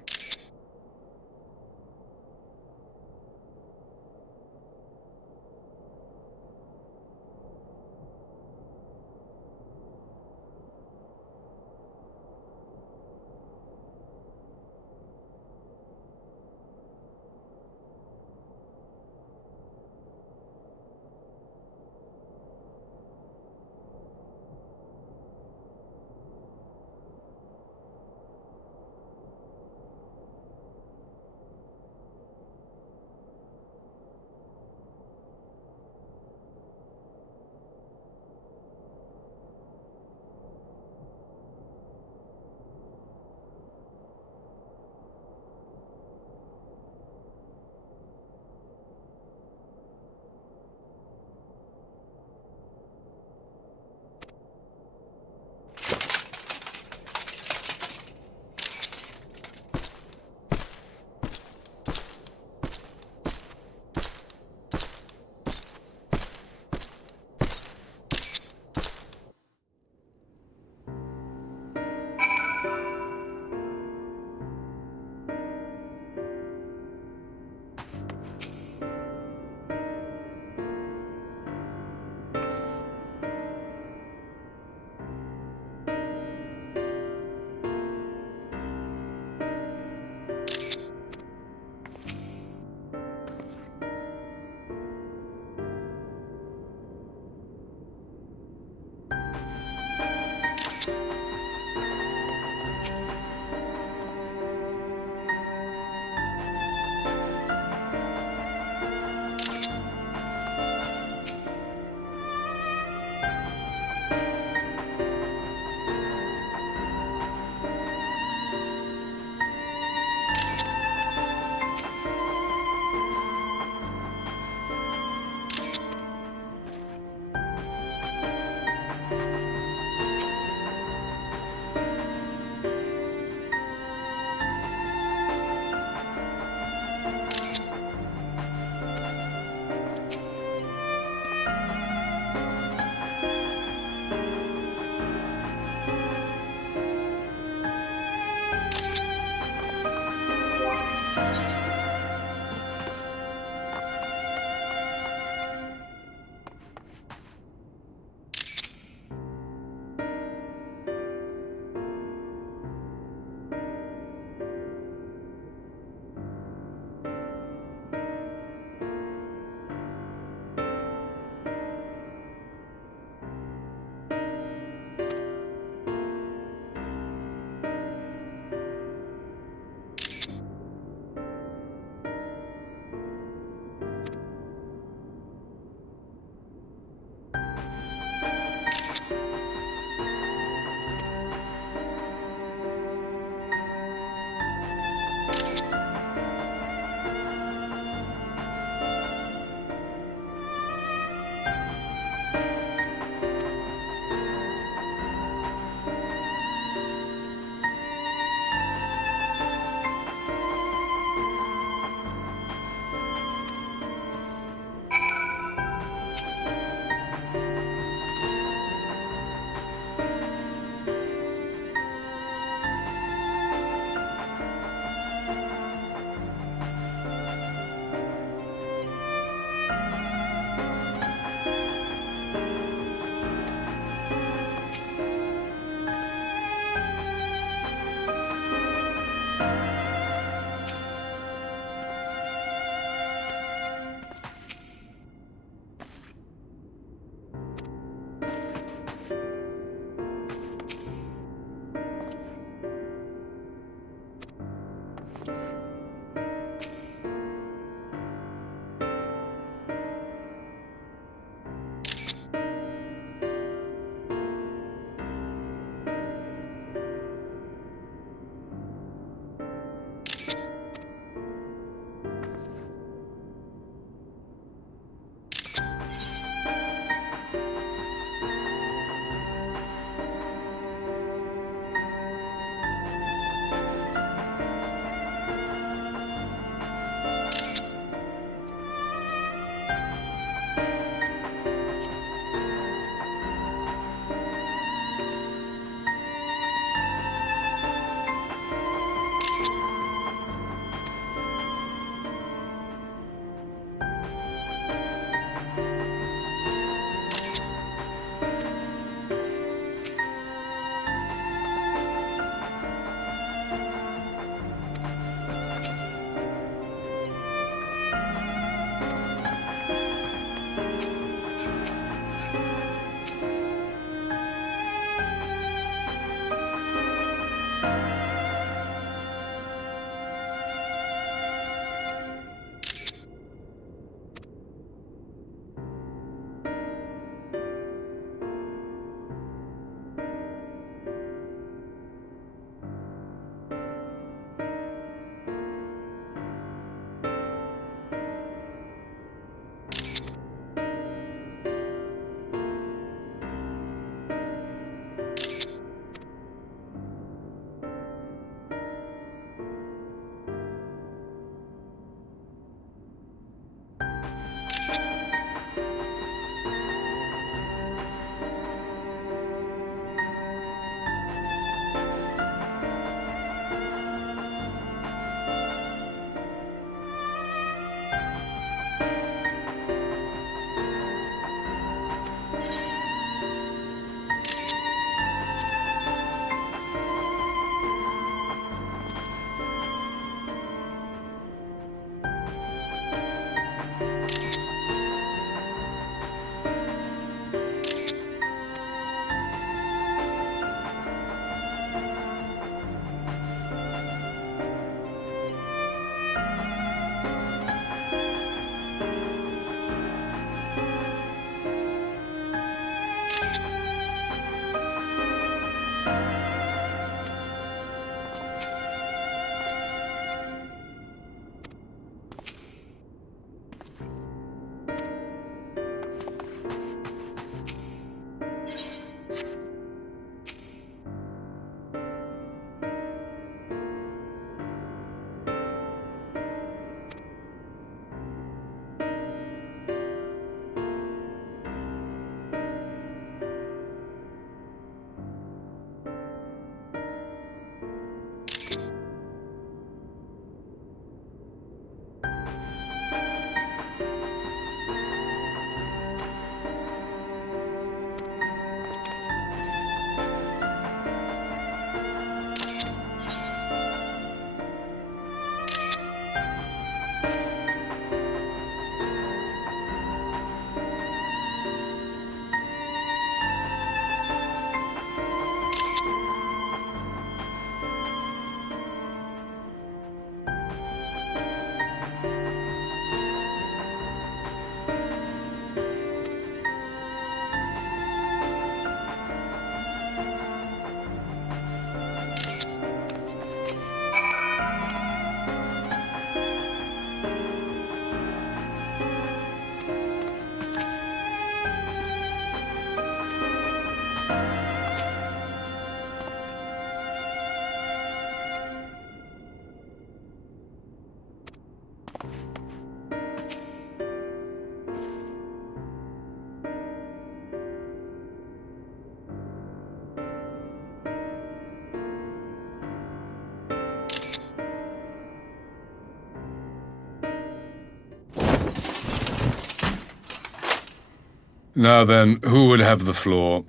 Now then, who would have the floor?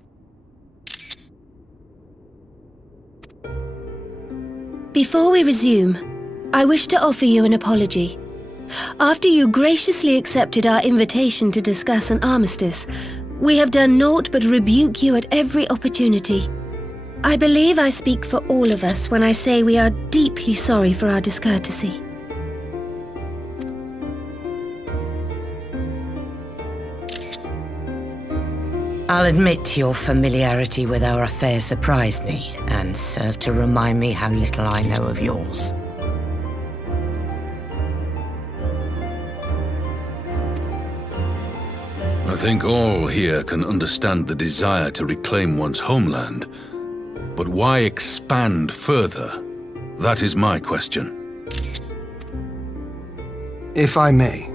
Before we resume, I wish to offer you an apology. After you graciously accepted our invitation to discuss an armistice, we have done naught but rebuke you at every opportunity. I believe I speak for all of us when I say we are deeply sorry for our discourtesy. I'll admit your familiarity with our affair surprised me, and served to remind me how little I know of yours. I think all here can understand the desire to reclaim one's homeland. But why expand further? That is my question. If I may,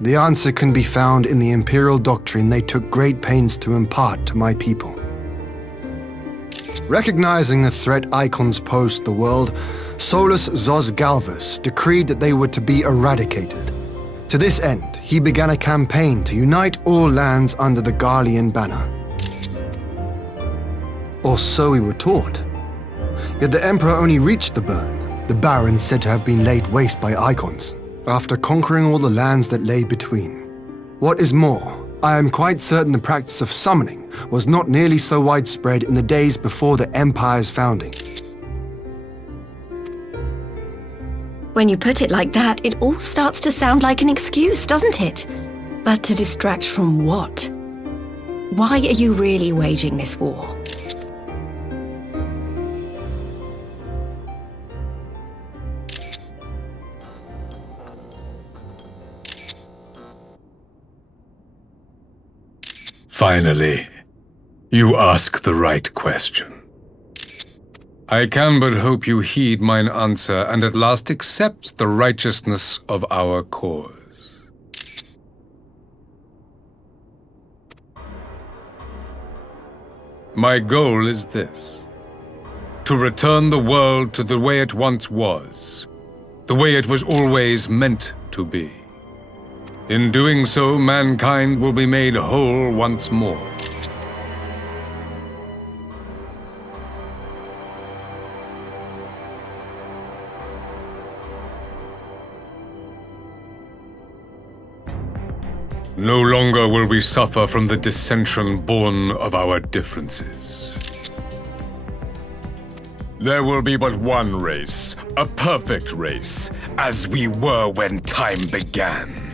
the answer can be found in the Imperial doctrine they took great pains to impart to my people. Recognizing the threat icons posed to the world, Solus Zos Galvus decreed that they were to be eradicated. To this end, he began a campaign to unite all lands under the Garlean banner. Or so we were taught. Yet the Emperor only reached the burn, the Baron said to have been laid waste by icons, after conquering all the lands that lay between. What is more, I am quite certain the practice of summoning was not nearly so widespread in the days before the Empire's founding. When you put it like that, it all starts to sound like an excuse, doesn't it? But to distract from what? Why are you really waging this war? Finally, you ask the right question. I can but hope you heed mine answer and at last accept the righteousness of our cause. My goal is this: to return the world to the way it once was, the way it was always meant to be. In doing so, mankind will be made whole once more. No longer will we suffer from the dissension born of our differences. There will be but one race, a perfect race, as we were when time began.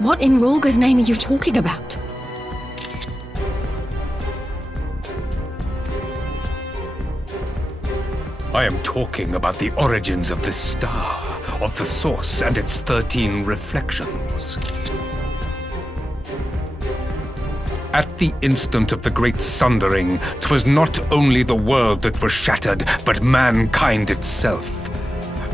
What in Rolga's name are you talking about? I am talking about the origins of this star, of the source and its 13 reflections. At the instant of the great sundering, 'twas not only the world that was shattered, but mankind itself.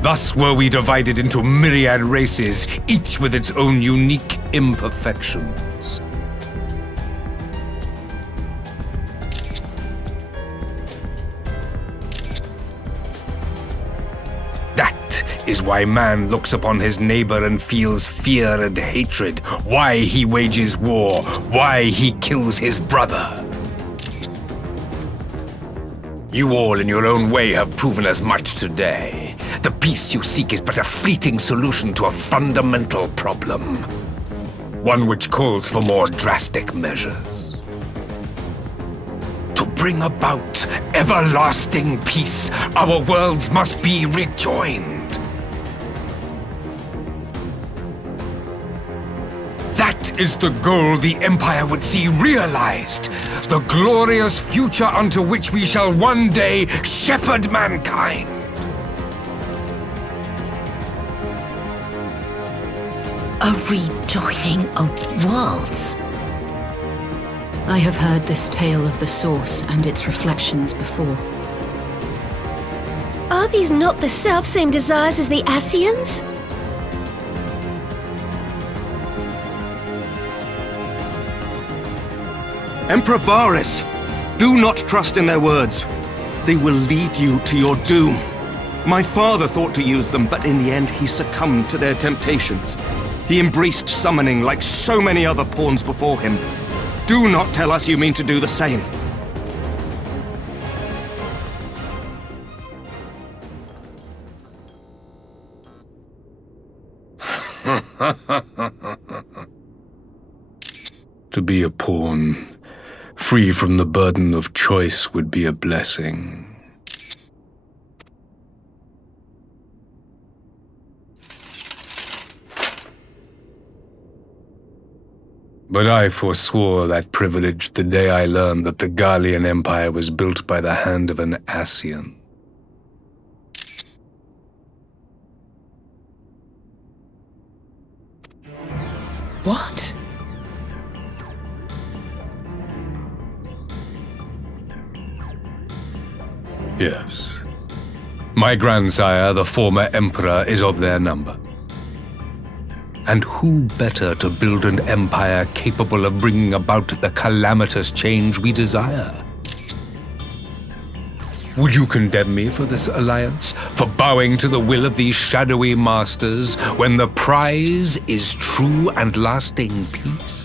Thus were we divided into myriad races, each with its own unique imperfections. That is why man looks upon his neighbor and feels fear and hatred, why he wages war, why he kills his brother. You all in your own way have proven as much today. The peace you seek is but a fleeting solution to a fundamental problem. One which calls for more drastic measures. To bring about everlasting peace, our worlds must be rejoined. That is the goal the Empire would see realized. The glorious future unto which we shall one day shepherd mankind. A rejoining of worlds? I have heard this tale of the source and its reflections before. Are these not the self-same desires as the Ascians? Emperor Varys! Do not trust in their words. They will lead you to your doom. My father thought to use them, but in the end he succumbed to their temptations. He embraced summoning like so many other pawns before him. Do not tell us you mean to do the same. To be a pawn, free from the burden of choice, would be a blessing. But I forswore that privilege the day I learned that the Garlean Empire was built by the hand of an Ascian. What? Yes. My grandsire, the former emperor, is of their number. And who better to build an empire capable of bringing about the calamitous change we desire? Would you condemn me for this alliance? For bowing to the will of these shadowy masters, when the prize is true and lasting peace?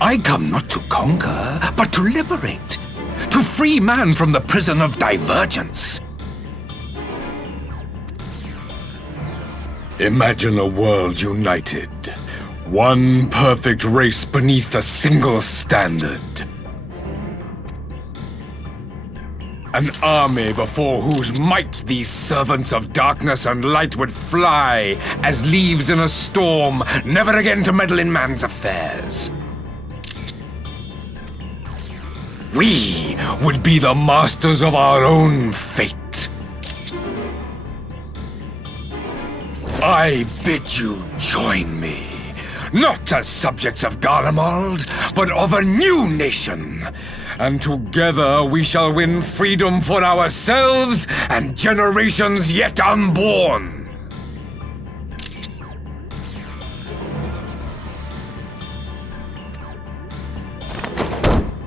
I come not to conquer, but to liberate. To free man from the prison of divergence. Imagine a world united. One perfect race beneath a single standard. An army before whose might these servants of darkness and light would fly as leaves in a storm, never again to meddle in man's affairs. We would be the masters of our own fate. I bid you join me, not as subjects of Garlemald, but of a new nation. And together we shall win freedom for ourselves and generations yet unborn.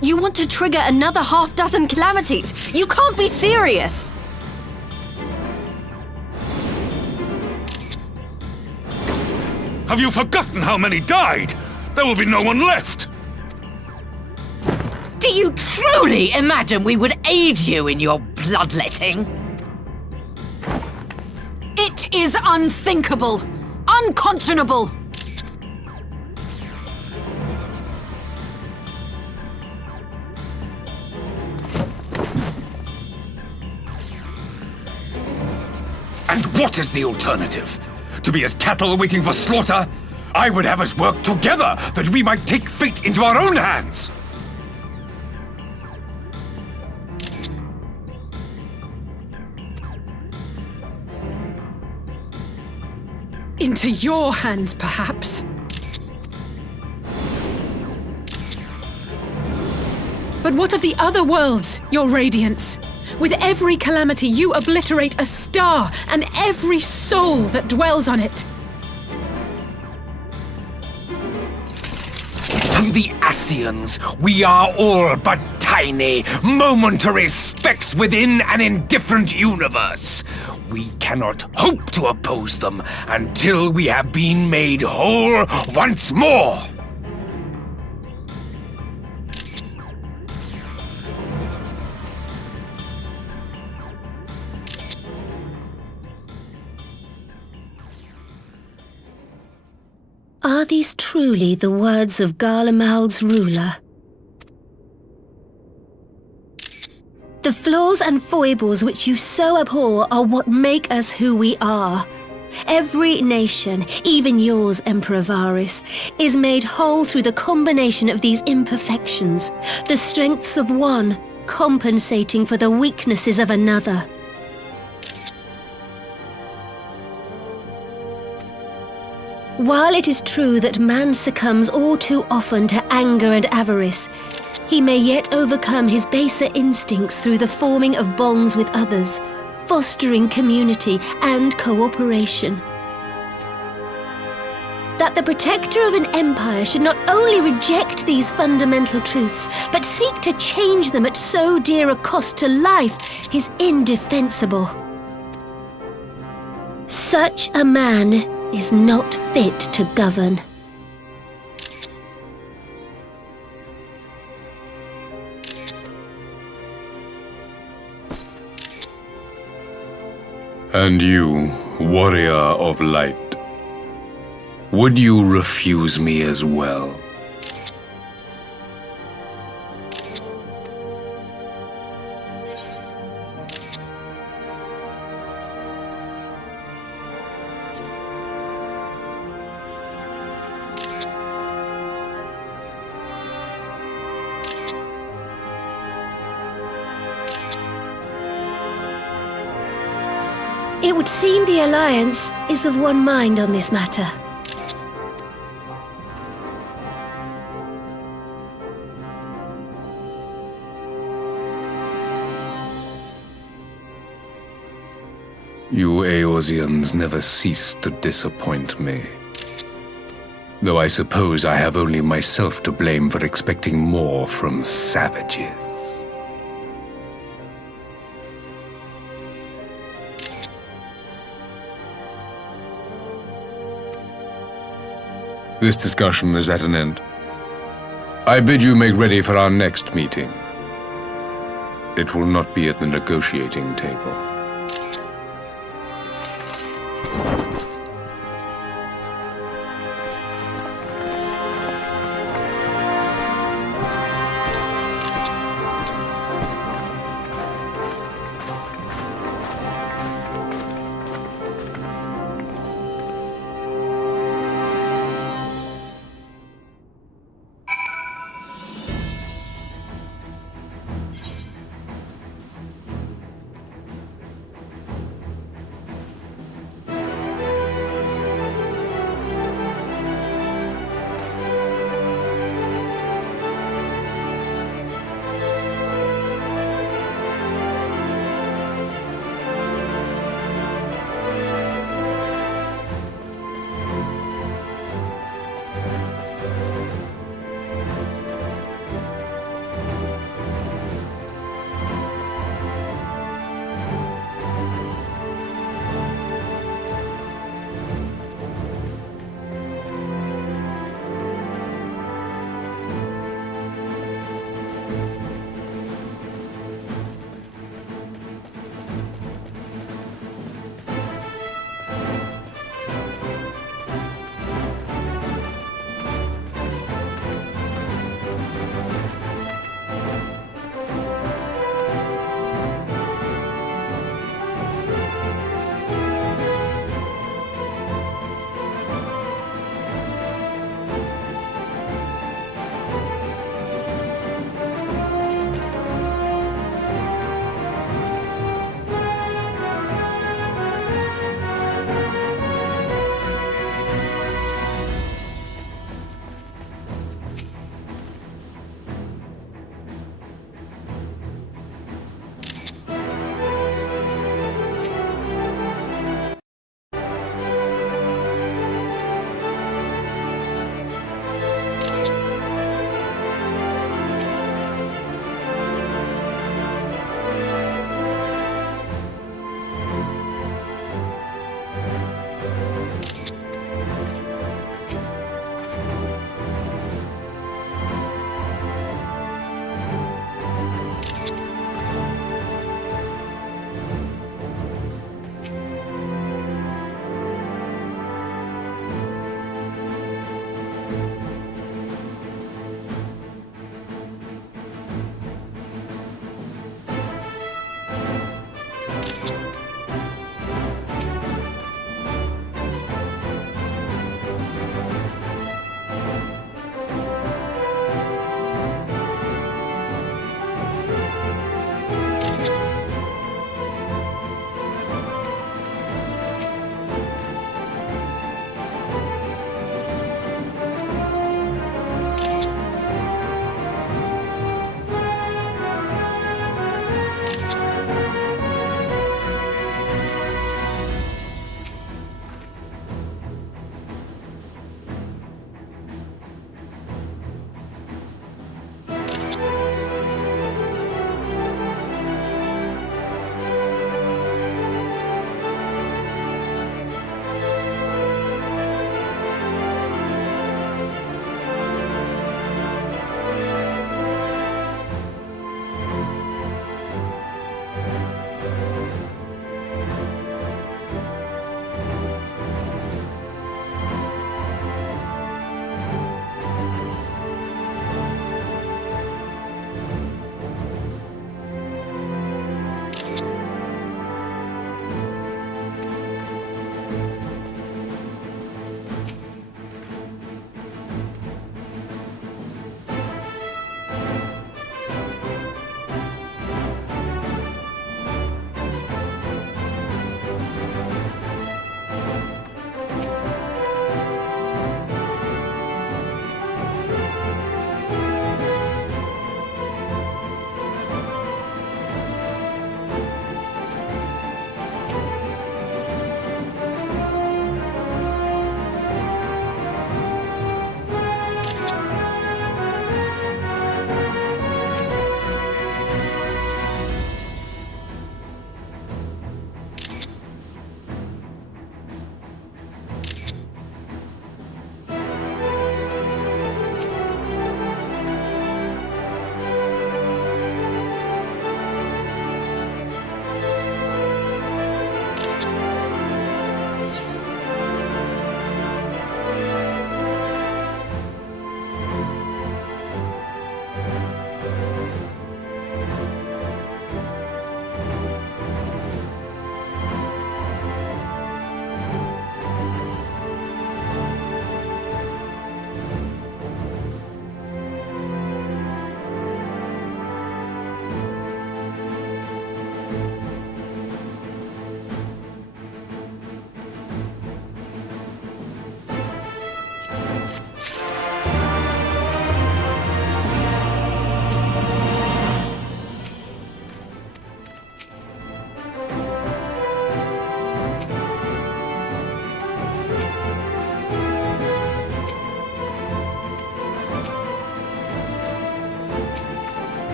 You want to trigger another half-dozen calamities? You can't be serious! Have you forgotten how many died? There will be no one left! Do you truly imagine we would aid you in your bloodletting? It is unthinkable! Unconscionable! And what is the alternative? To be as cattle waiting for slaughter? I would have us work together that we might take fate into our own hands! Into your hands, perhaps. But what of the other worlds, your radiance? With every calamity, you obliterate a star and every soul that dwells on it. To the Ascians, we are all but tiny, momentary specks within an indifferent universe. We cannot hope to oppose them until we have been made whole once more. Are these truly the words of Garlemald's ruler? The flaws and foibles which you so abhor are what make us who we are. Every nation, even yours, Emperor Varys, is made whole through the combination of these imperfections, the strengths of one compensating for the weaknesses of another. While it is true that man succumbs all too often to anger and avarice, he may yet overcome his baser instincts through the forming of bonds with others, fostering community and cooperation. That the protector of an empire should not only reject these fundamental truths, but seek to change them at so dear a cost to life is indefensible. Such a man is not fit to govern. And you, warrior of light, would you refuse me as well? It would seem the Alliance is of one mind on this matter. You Eorzeans never cease to disappoint me. Though I suppose I have only myself to blame for expecting more from savages. This discussion is at an end. I bid you make ready for our next meeting. It will not be at the negotiating table.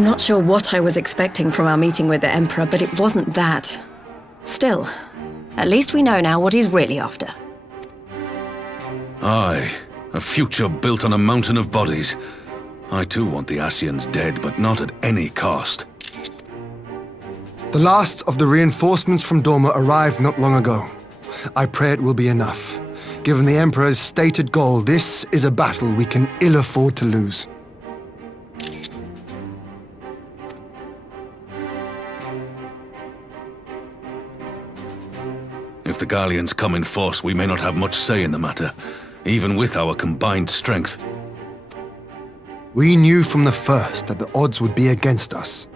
I'm not sure what I was expecting from our meeting with the Emperor, but it wasn't that. Still, at least we know now what he's really after. Aye, a future built on a mountain of bodies. I too want the Ascians dead, but not at any cost. The last of the reinforcements from Dorma arrived not long ago. I pray it will be enough. Given the Emperor's stated goal, this is a battle we can ill afford to lose. If the Gallians come in force, we may not have much say in the matter, even with our combined strength. We knew from the first that the odds would be against us.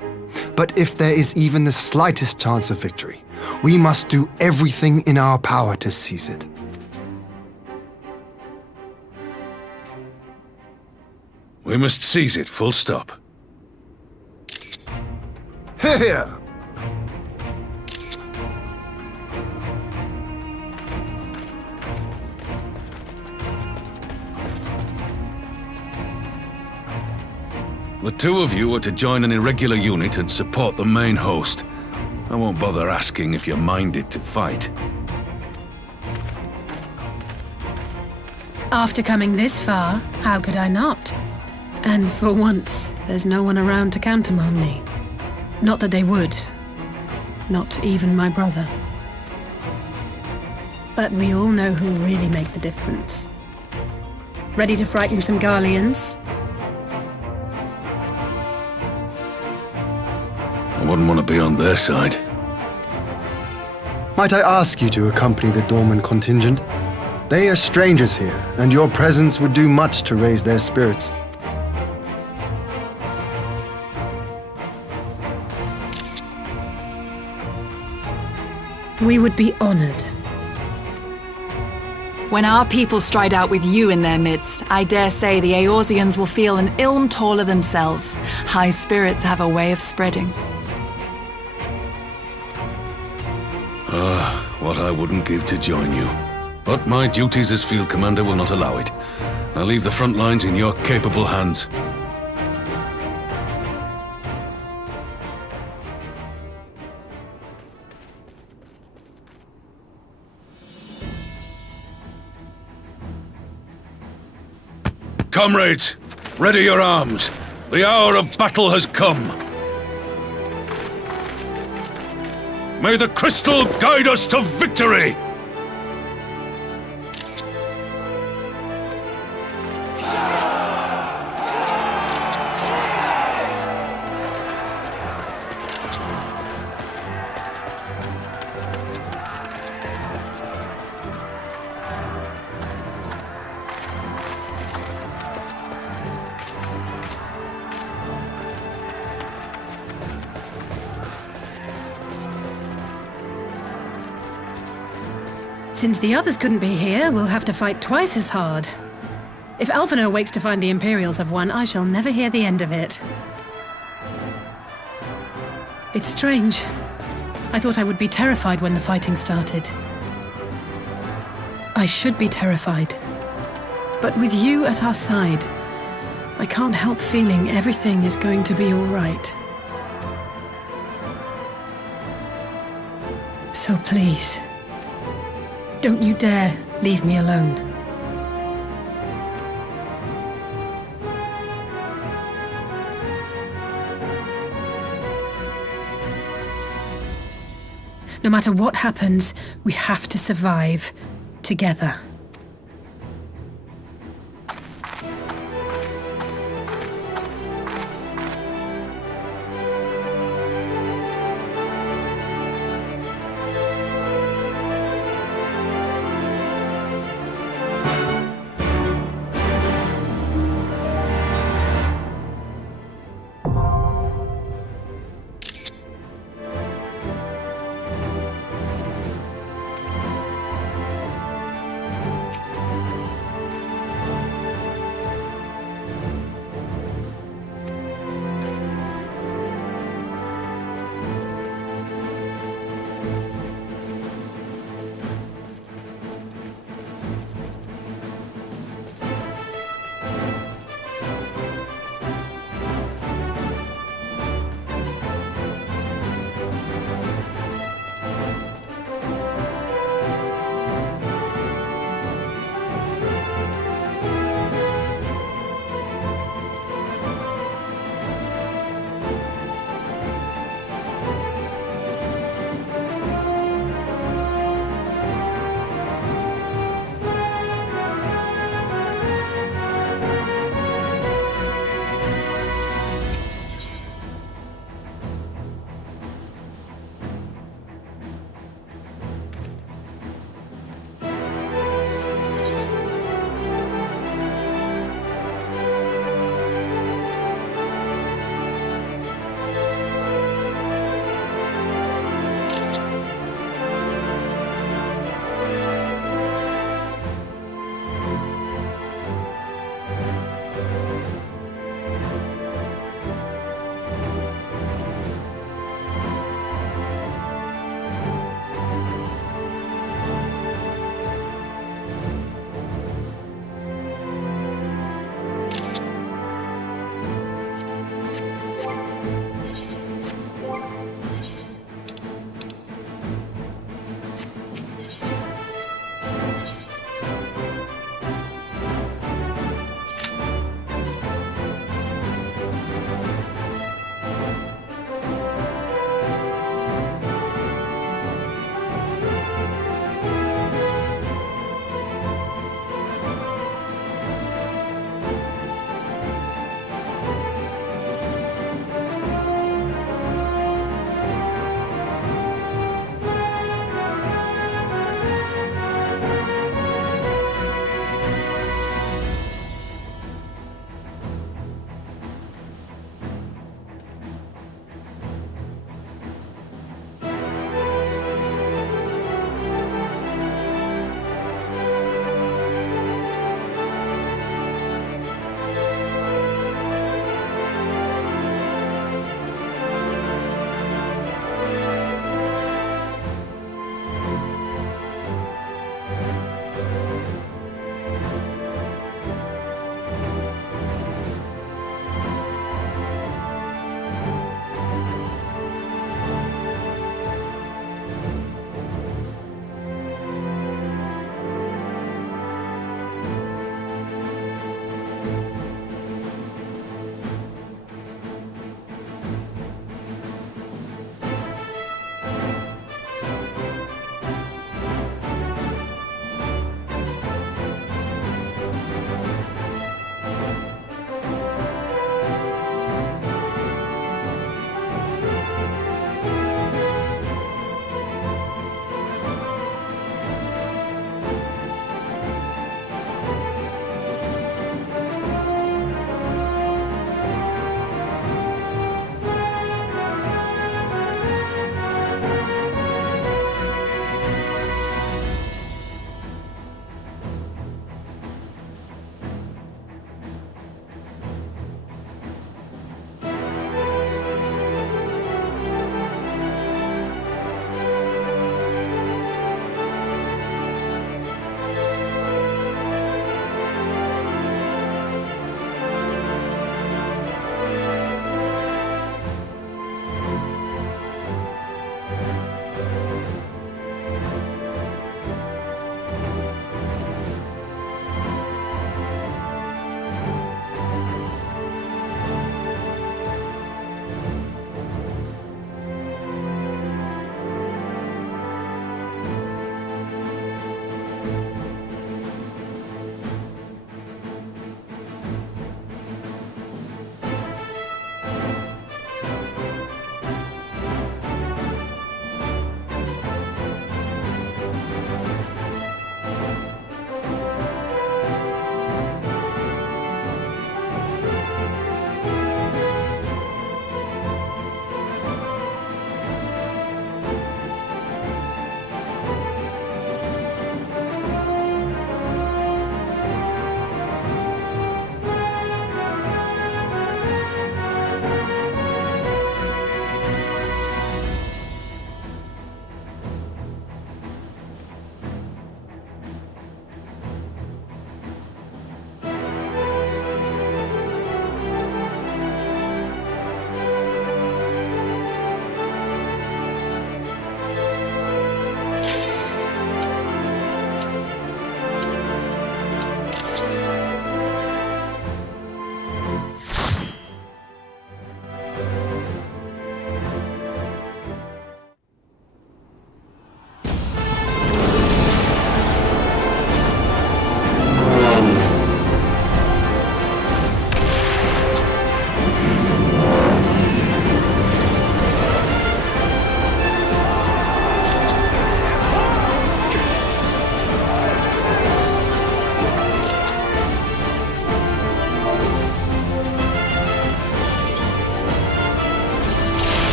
But if there is even the slightest chance of victory, we must do everything in our power to seize it. We must seize it, full stop. Here! The two of you are to join an irregular unit and support the main host. I won't bother asking if you're minded to fight. After coming this far, how could I not? And for once, there's no one around to countermand me. Not that they would. Not even my brother. But we all know who really make the difference. Ready to frighten some Garleans? I wouldn't want to be on their side. Might I ask you to accompany the Dorman contingent? They are strangers here, and your presence would do much to raise their spirits. We would be honored. When our people stride out with you in their midst, I dare say the Eorzeans will feel an ilm taller themselves. High spirits have a way of spreading. What I wouldn't give to join you. But my duties as field commander will not allow it. I'll leave the front lines in your capable hands. Comrades, ready your arms. The hour of battle has come. May the crystal guide us to victory! Since the others couldn't be here, we'll have to fight twice as hard. If Alphinaud wakes to find the Imperials have won, I shall never hear the end of it. It's strange. I thought I would be terrified when the fighting started. I should be terrified. But with you at our side, I can't help feeling everything is going to be all right. So please, don't you dare leave me alone. No matter what happens, we have to survive together.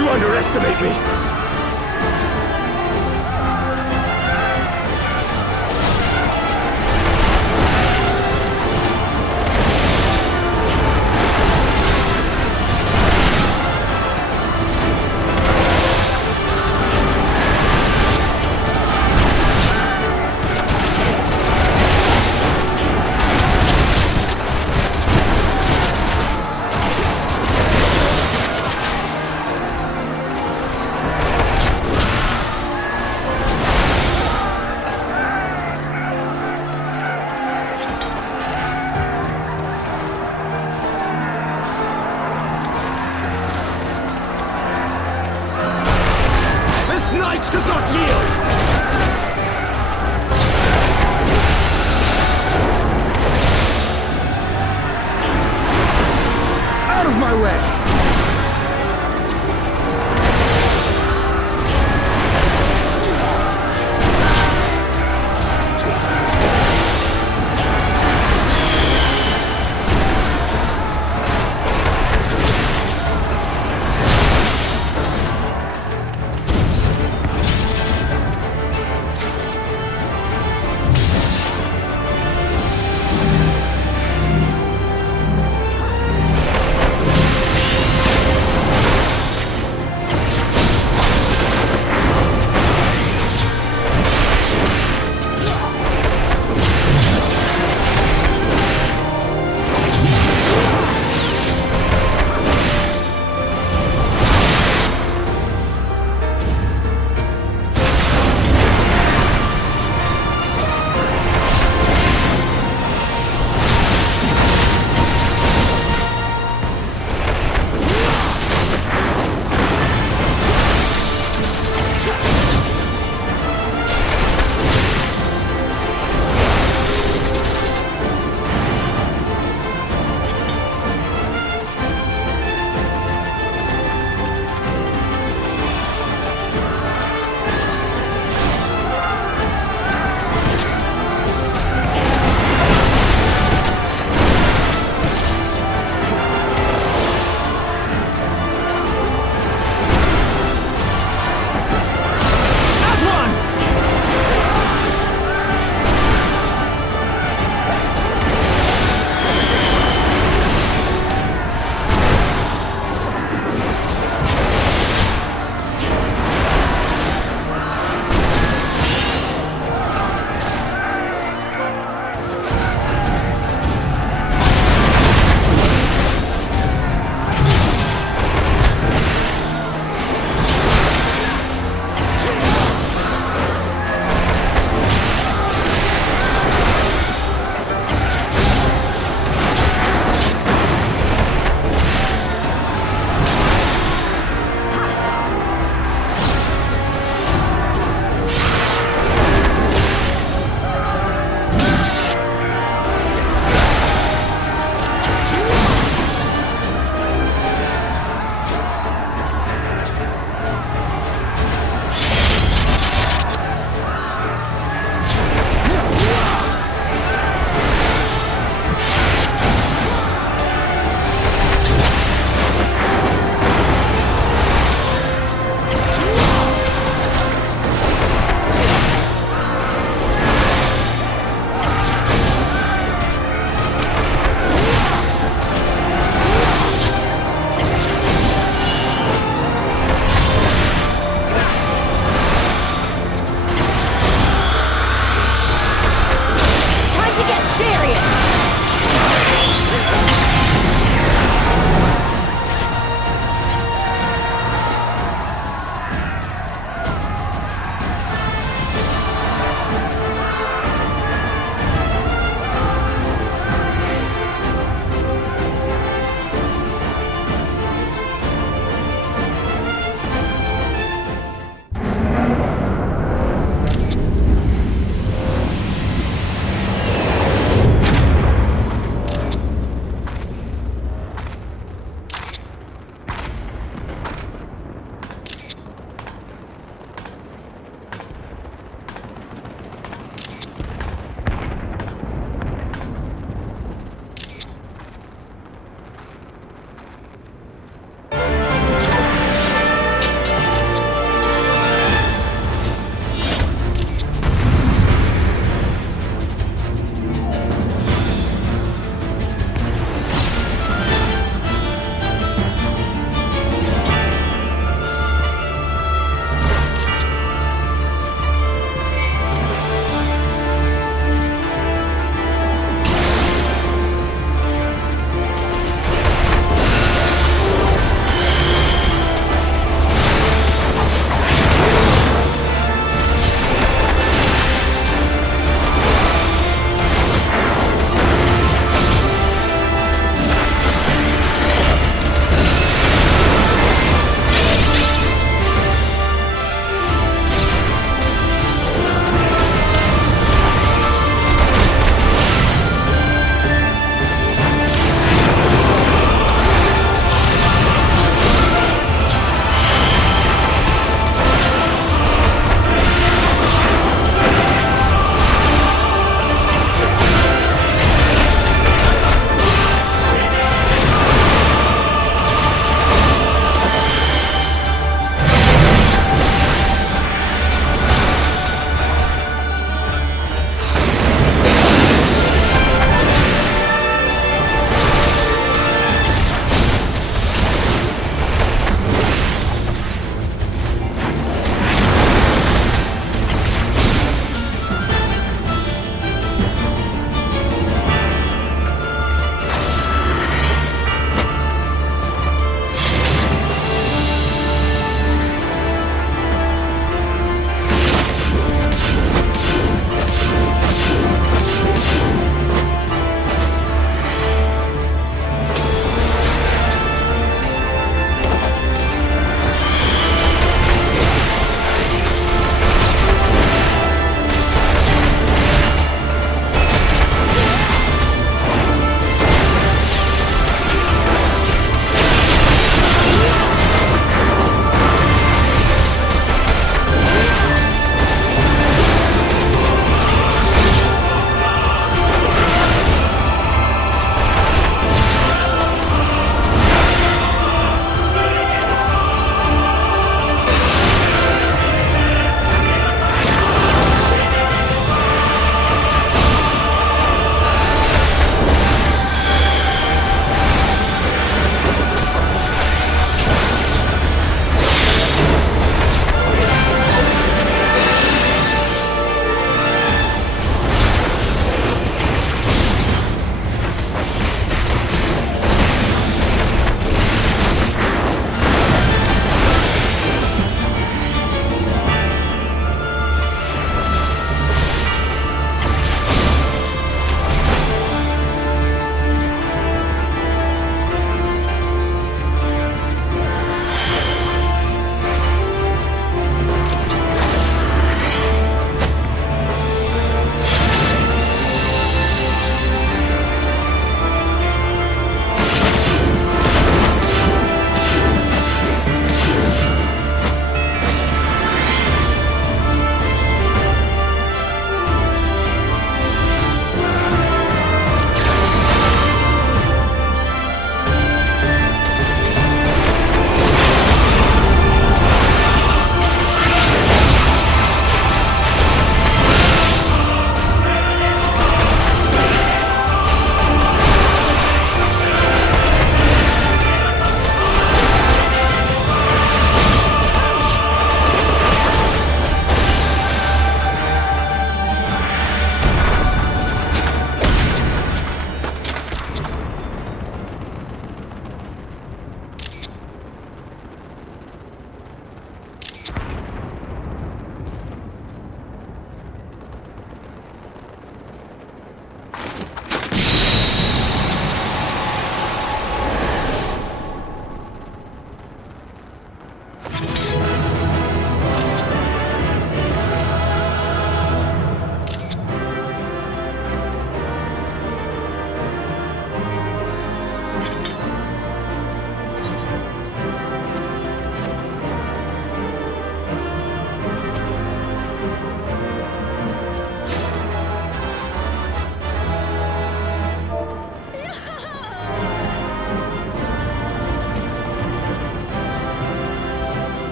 You underestimate me!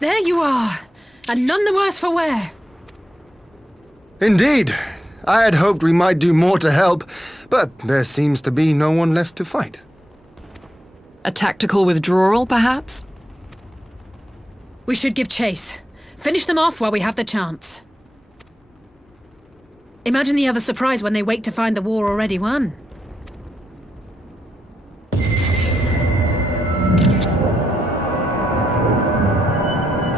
There you are, and none the worse for wear. Indeed. I had hoped we might do more to help, but there seems to be no one left to fight. A tactical withdrawal, perhaps? We should give chase. Finish them off while we have the chance. Imagine the other surprise when they wake to find the war already won.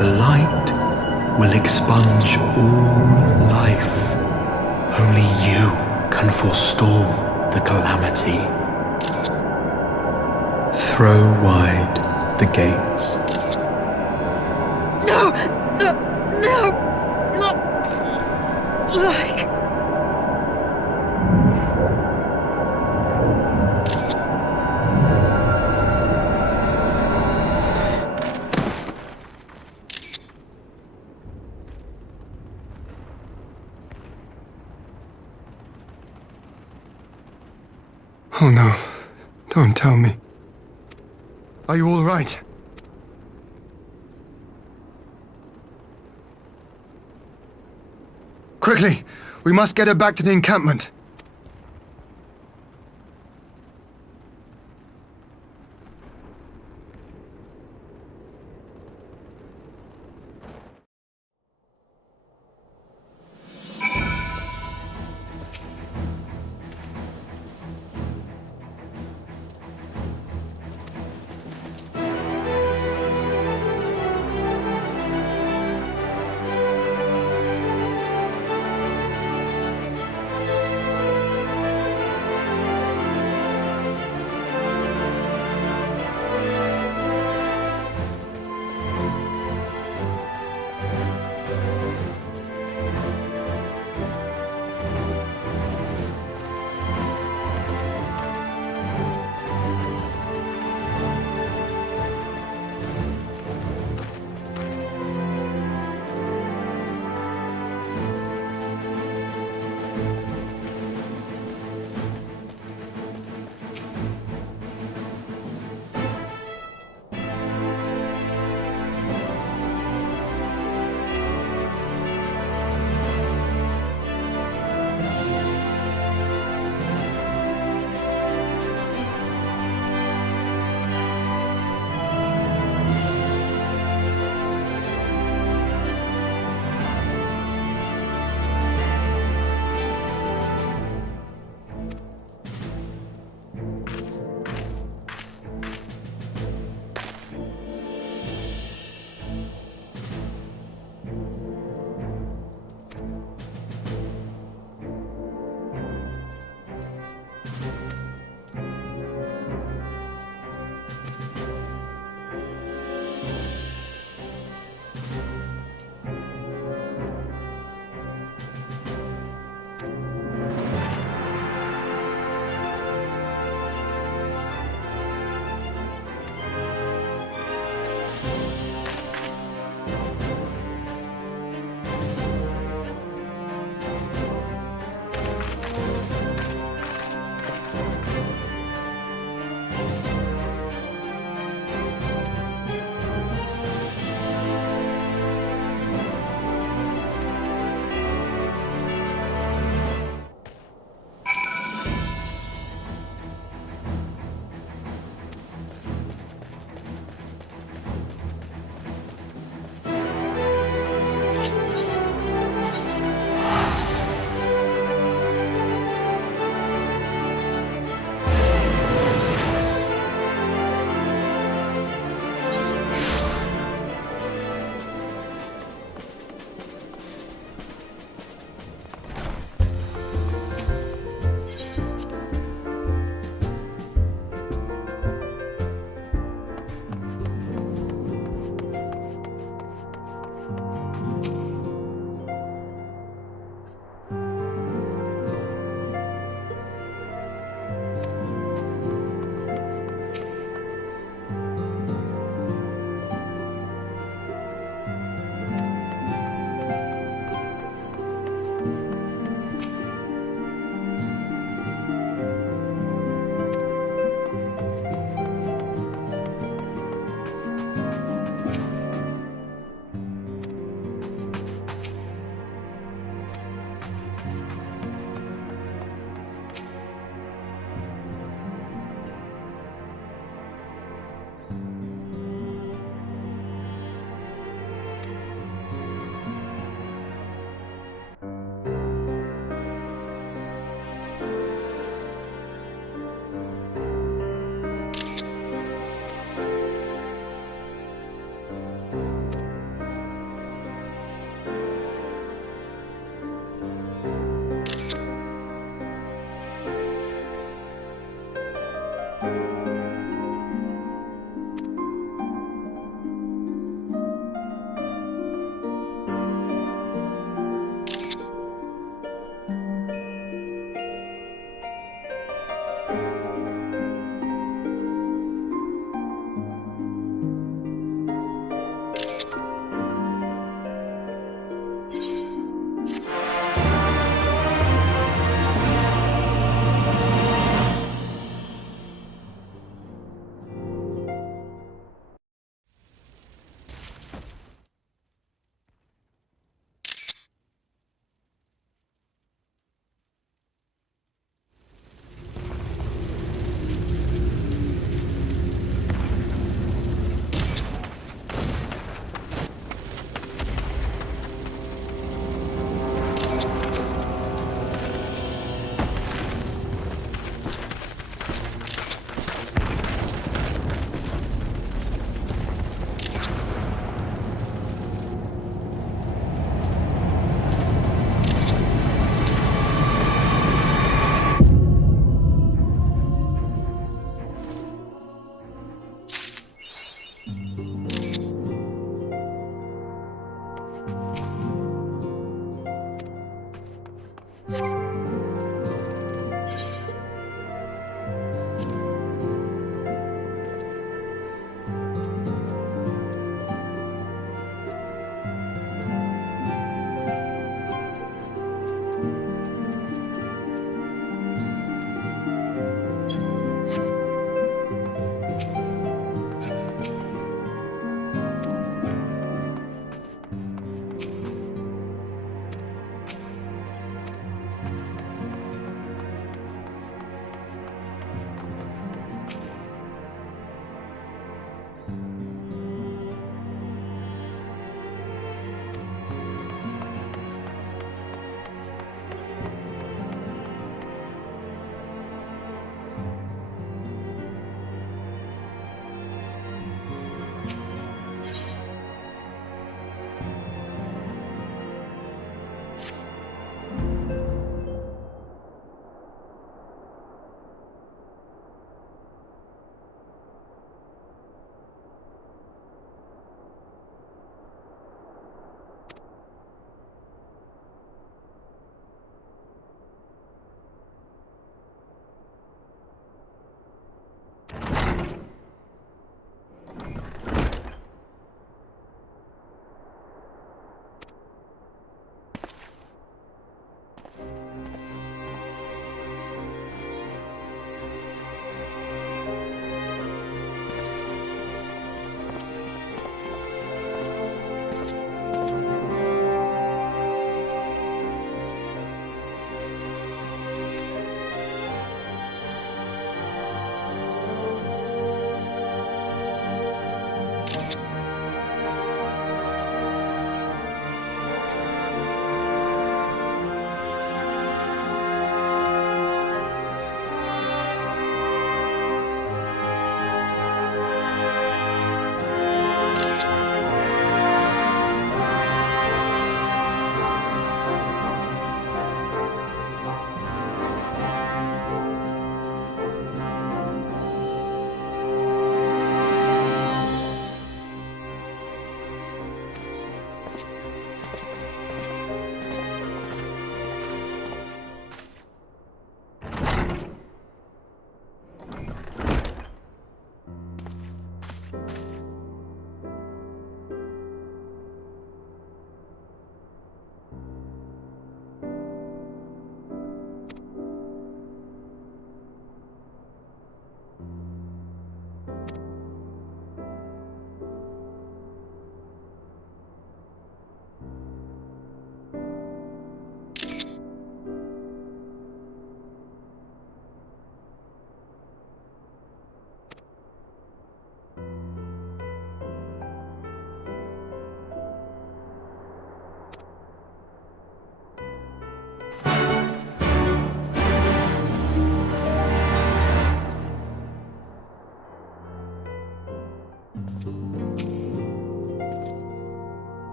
The light will expunge all life. Only you can forestall the calamity. Throw wide the gates. No! Not like... Oh no. Don't tell me. Are you all right? Quickly! We must get her back to the encampment.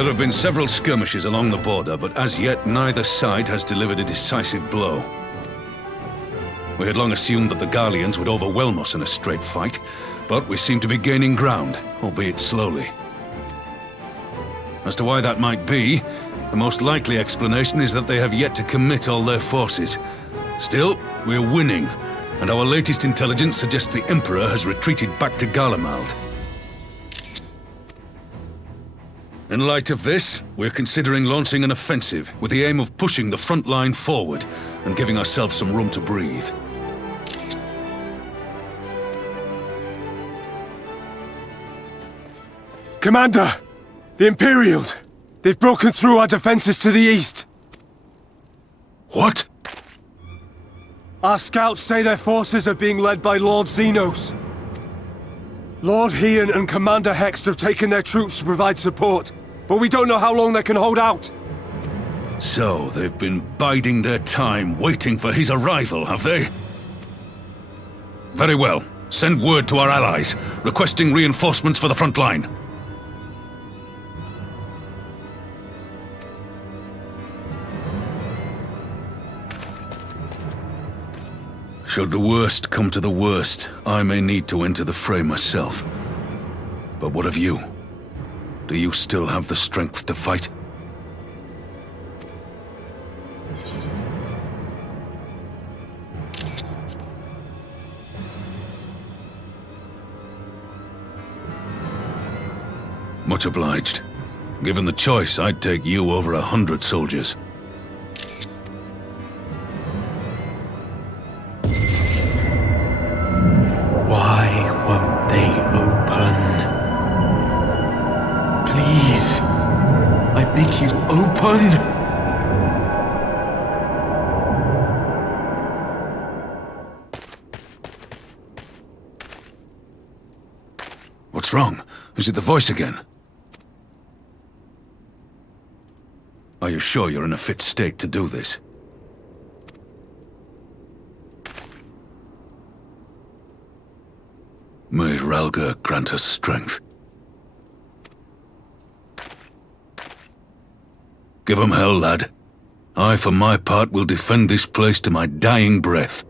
There have been several skirmishes along the border, but as yet neither side has delivered a decisive blow. We had long assumed that the Garleans would overwhelm us in a straight fight, but we seem to be gaining ground, albeit slowly. As to why that might be, the most likely explanation is that they have yet to commit all their forces. Still, we're winning, and our latest intelligence suggests the Emperor has retreated back to Garlemald. In light of this, we're considering launching an offensive with the aim of pushing the front line forward and giving ourselves some room to breathe. Commander! The Imperials! They've broken through our defenses to the east! What? Our scouts say their forces are being led by Lord Xenos. Lord Heian and Commander Hext have taken their troops to provide support, but we don't know how long they can hold out. So, they've been biding their time, waiting for his arrival, have they? Very well. Send word to our allies, requesting reinforcements for the front line. Should the worst come to the worst, I may need to enter the fray myself. But what of you? Do you still have the strength to fight? Much obliged. Given the choice, I'd take you over 100 soldiers. Why won't they open? Please, I bid you open! What's wrong? Is it the voice again? Are you sure you're in a fit state to do this? May Ralga grant us strength. Give 'em hell, lad. I, for my part, will defend this place to my dying breath.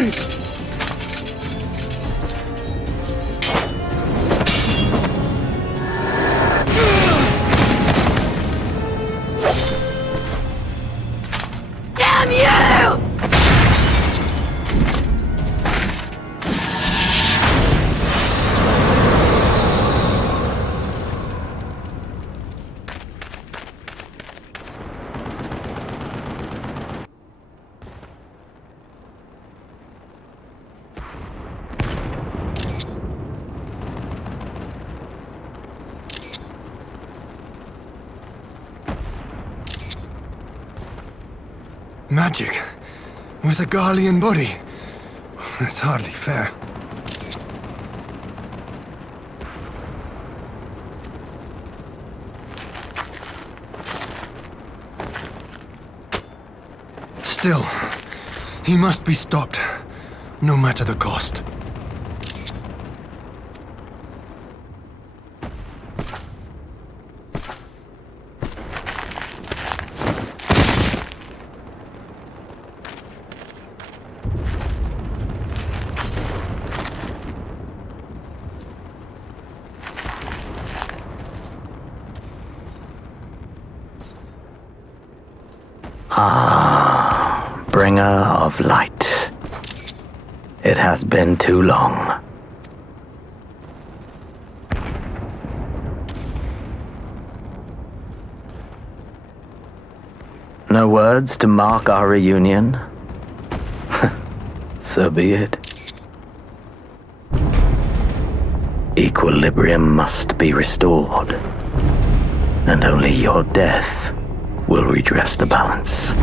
me! Damn you! Magic. With a Garlean body. That's hardly fair. Still, he must be stopped, no matter the cost. Ah, bringer of light. It has been too long. No words to mark our reunion? So be it. Equilibrium must be restored, and only your death will redress the balance.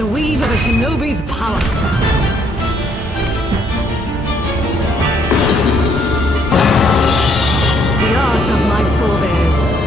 The weave of a shinobi's power. The art of my forebears.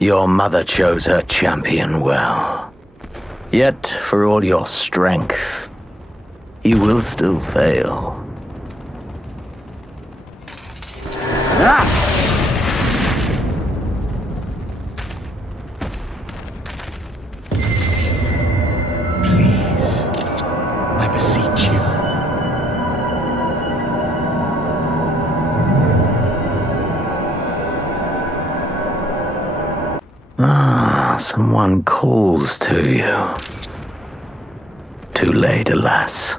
Your mother chose her champion well. Yet, for all your strength, you will still fail. Please, I beseech you. Someone calls to you. Too late, alas.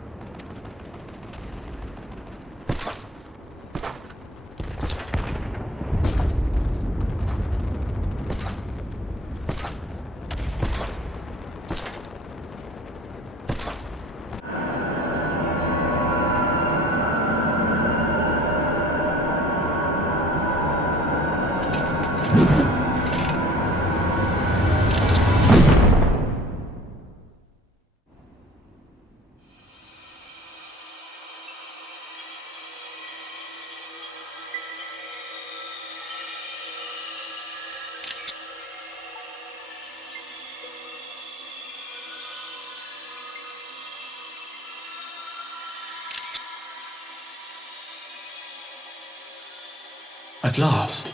At last,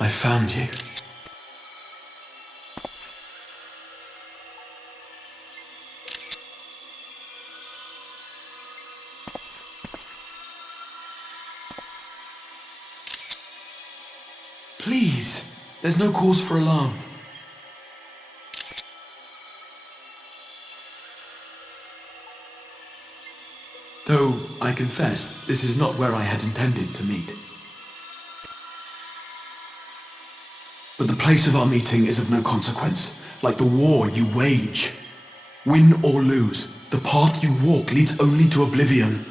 I found you. Please, there's no cause for alarm. Though, I confess, this is not where I had intended to meet. But the place of our meeting is of no consequence, like the war you wage. Win or lose, the path you walk leads only to oblivion.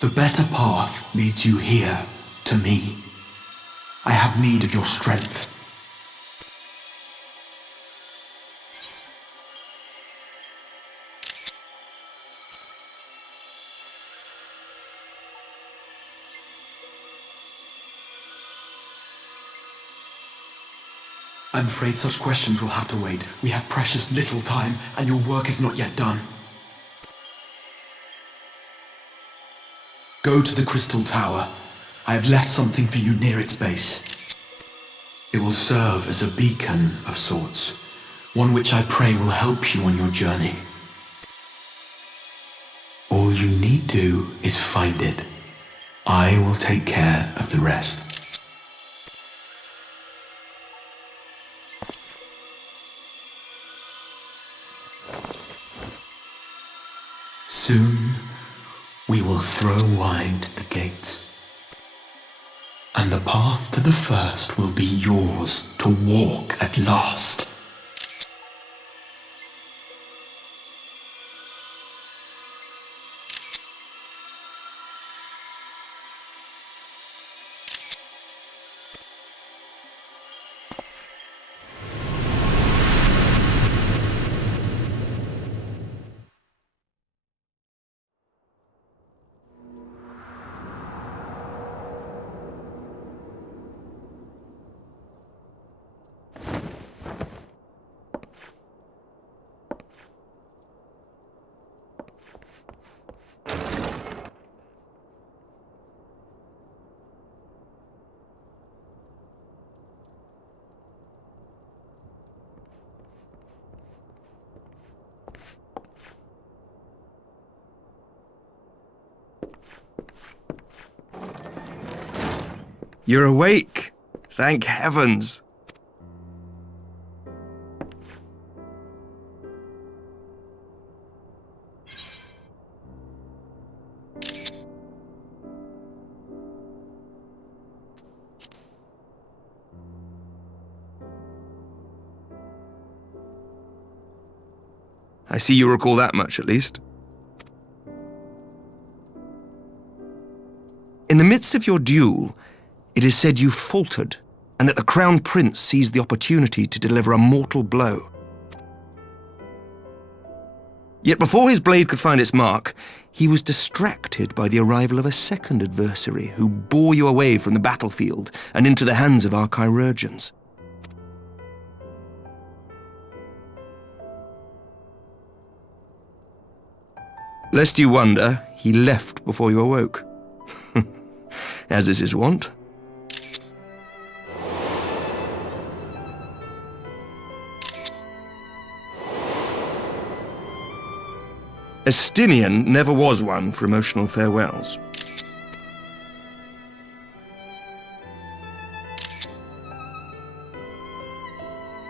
The better path leads you here, to me. I have need of your strength. I'm afraid such questions will have to wait. We have precious little time, and your work is not yet done. Go to the Crystal Tower. I have left something for you near its base. It will serve as a beacon of sorts, one which I pray will help you on your journey. All you need do is find it. I will take care of the rest. Soon, we will throw wide the gates, and the path to the first will be yours to walk at last. You're awake. Thank heavens. I see you recall that much, at least. In the midst of your duel, it is said you faltered, and that the Crown Prince seized the opportunity to deliver a mortal blow. Yet before his blade could find its mark, he was distracted by the arrival of a second adversary who bore you away from the battlefield and into the hands of our chirurgeons. Lest you wonder, he left before you awoke. As is his wont. Estinian never was one for emotional farewells.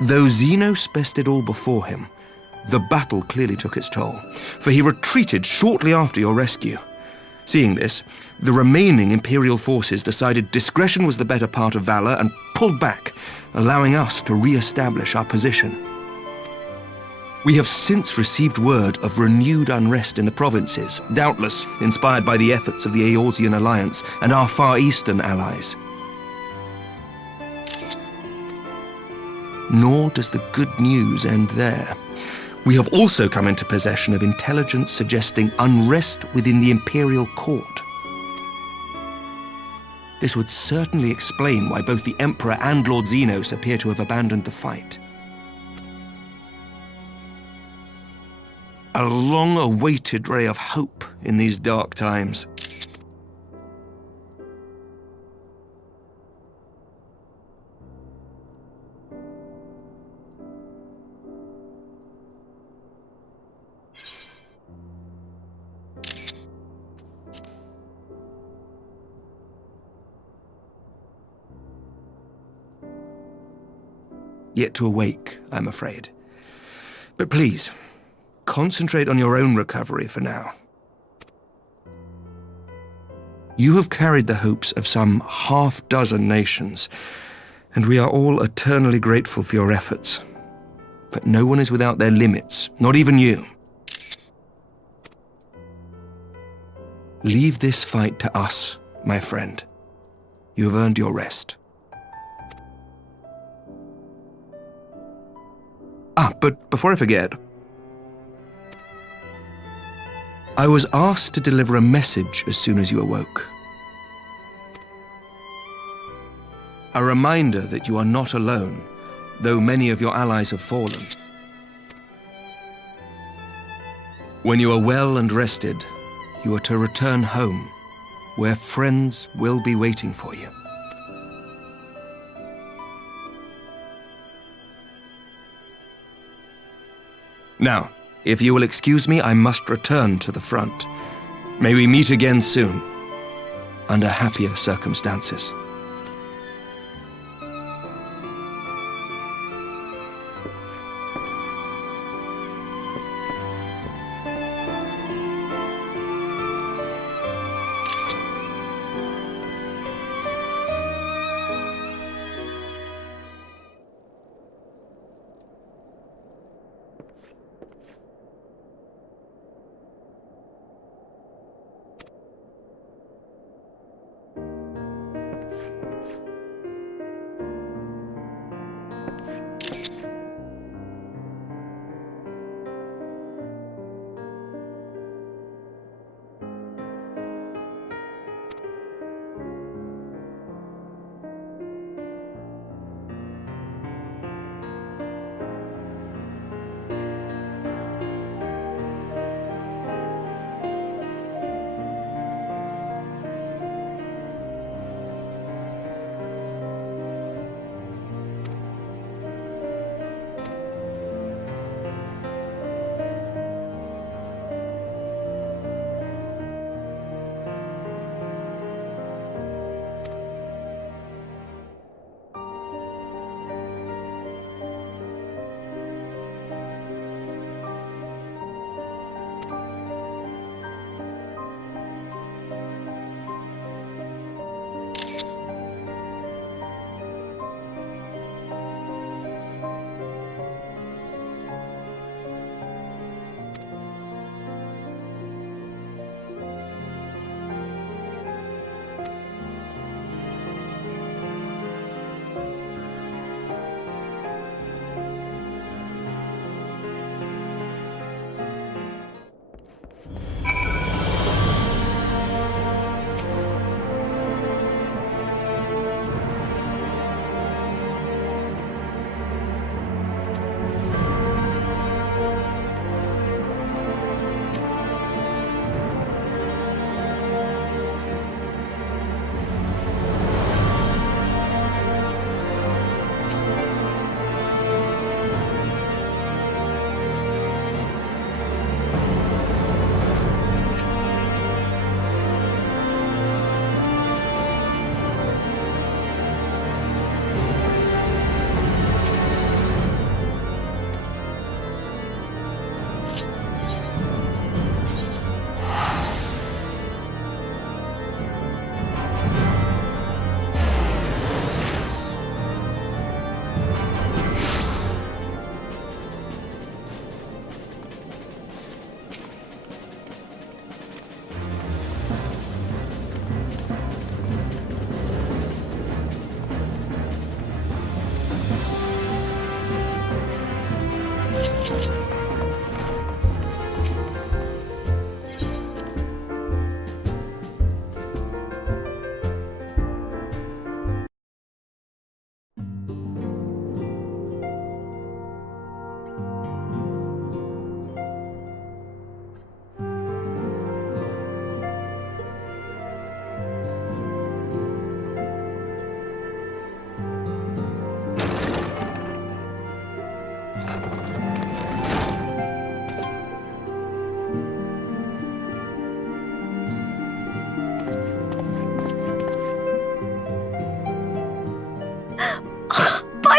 Though Xenos bested all before him, the battle clearly took its toll, for he retreated shortly after your rescue. Seeing this, the remaining Imperial forces decided discretion was the better part of valor and pulled back, allowing us to re-establish our position. We have since received word of renewed unrest in the provinces, doubtless inspired by the efforts of the Eorzean Alliance and our Far Eastern allies. Nor does the good news end there. We have also come into possession of intelligence suggesting unrest within the Imperial Court. This would certainly explain why both the Emperor and Lord Xenos appear to have abandoned the fight. A long-awaited ray of hope in these dark times. Yet to awake, I'm afraid. But please, concentrate on your own recovery for now. You have carried the hopes of some half-dozen nations, and we are all eternally grateful for your efforts. But no one is without their limits, not even you. Leave this fight to us, my friend. You have earned your rest. But before I forget, I was asked to deliver a message as soon as you awoke. A reminder that you are not alone, though many of your allies have fallen. When you are well and rested, you are to return home, where friends will be waiting for you. Now, if you will excuse me, I must return to the front. May we meet again soon, under happier circumstances.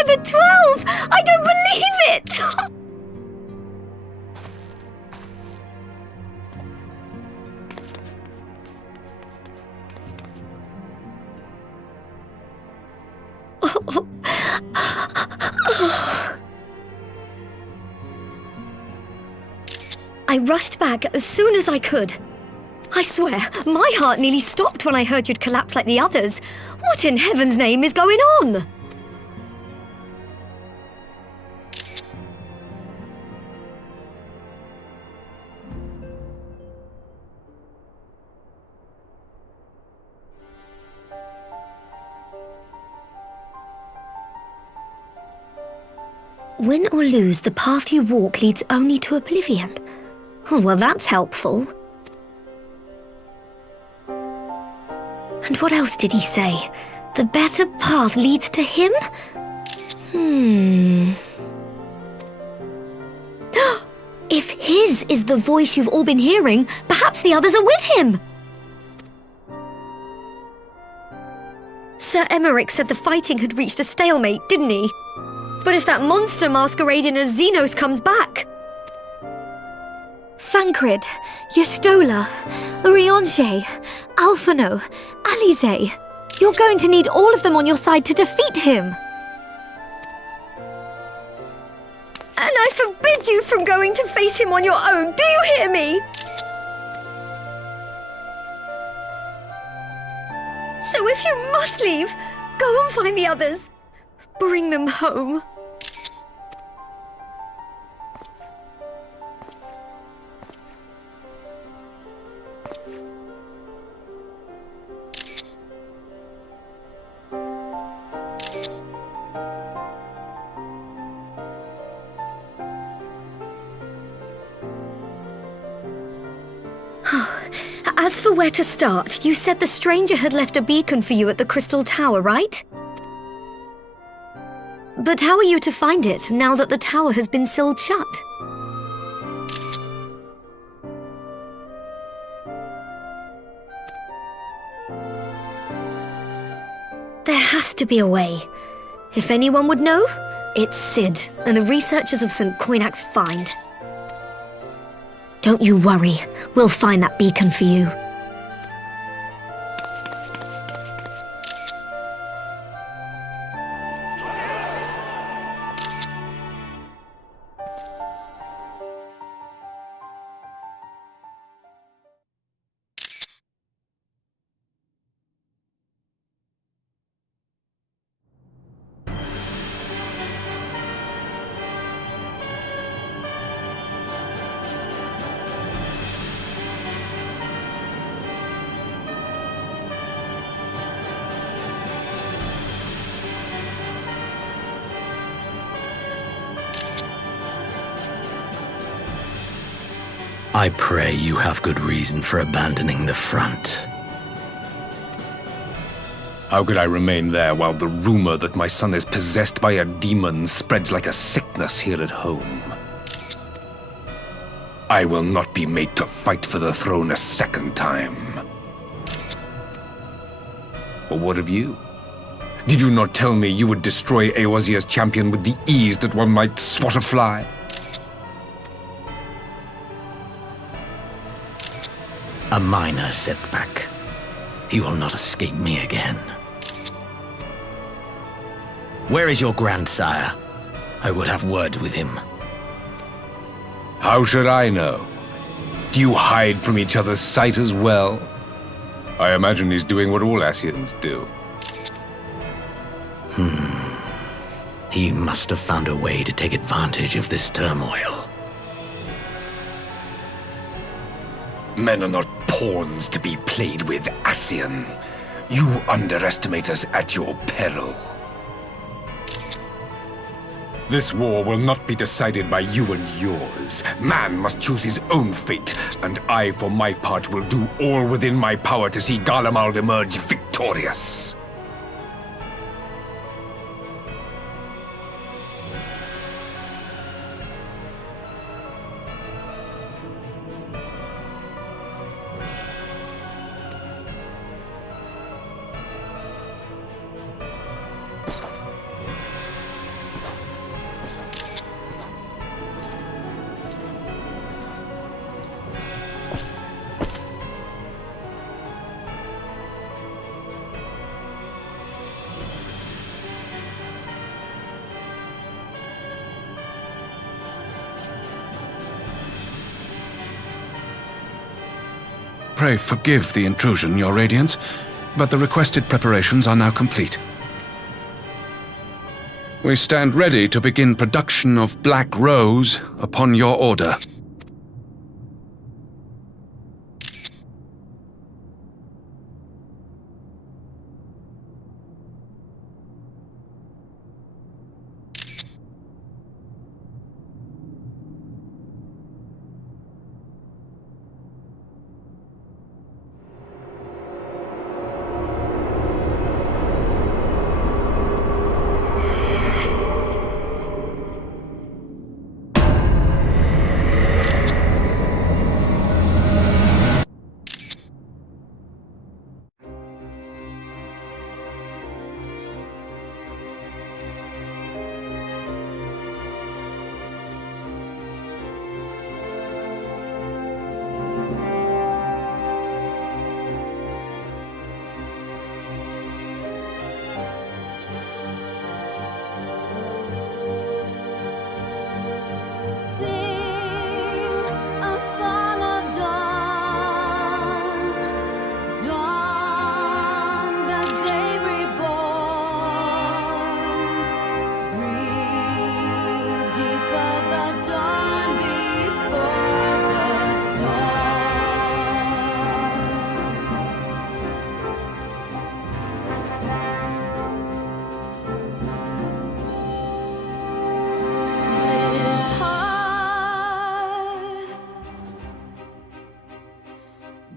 the 12! I don't believe it! I rushed back as soon as I could. I swear, my heart nearly stopped when I heard you'd collapse like the others. What in heaven's name is going on? Win or lose, the path you walk leads only to oblivion. Oh, well, that's helpful. And what else did he say? The better path leads to him? If his is the voice you've all been hearing, perhaps the others are with him! Sir Emmerich said the fighting had reached a stalemate, didn't he? But if that monster masquerading as Xenos comes back... Thancred, Y'shtola, Urianger, Alphino, Alize. You're going to need all of them on your side to defeat him. And I forbid you from going to face him on your own, do you hear me? So if you must leave, go and find the others. Bring them home. As for where to start, you said the stranger had left a beacon for you at the Crystal Tower, right? But how are you to find it, now that the tower has been sealed shut? There has to be a way. If anyone would know, it's Sid and the researchers of St. Coinac's find. Don't you worry, we'll find that beacon for you. I pray you have good reason for abandoning the front. How could I remain there while the rumor that my son is possessed by a demon spreads like a sickness here at home? I will not be made to fight for the throne a second time. But what of you? Did you not tell me you would destroy Eorzea's champion with the ease that one might swat a fly? A minor setback. He will not escape me again. Where is your grandsire? I would have words with him. How should I know? Do you hide from each other's sight as well? I imagine he's doing what all Ascians do. He must have found a way to take advantage of this turmoil. Men are not pawns to be played with, Ascian. You underestimate us at your peril. This war will not be decided by you and yours. Man must choose his own fate, and I, for my part, will do all within my power to see Garlemald emerge victorious. Pray forgive the intrusion, Your Radiance, but the requested preparations are now complete. We stand ready to begin production of Black Rose upon your order.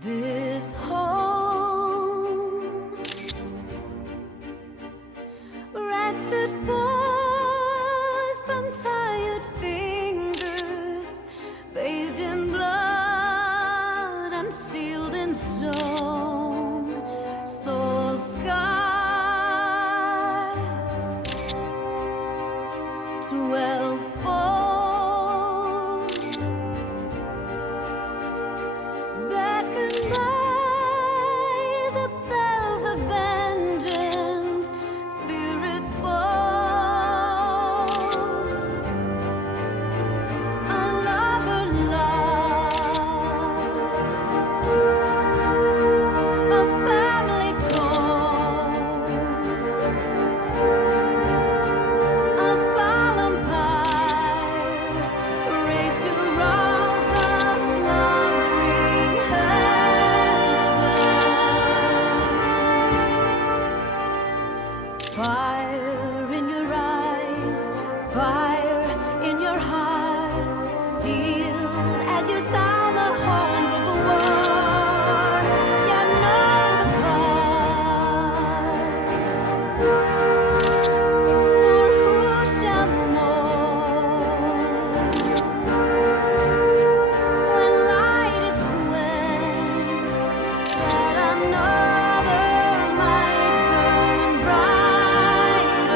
This home rested forth from tired fingers, bathed in blood and sealed in stone, soul scarred 12-fold. Beckoned by the bells of vengeance, spirits bold, a lover lost, a family torn, a solemn pyre raised to rouse the slumbering fire in your eyes, fire in your hearts, steel as you sound the horns of the war. You know the cost, for who shall mourn when light is quenched, that another might burn brighter?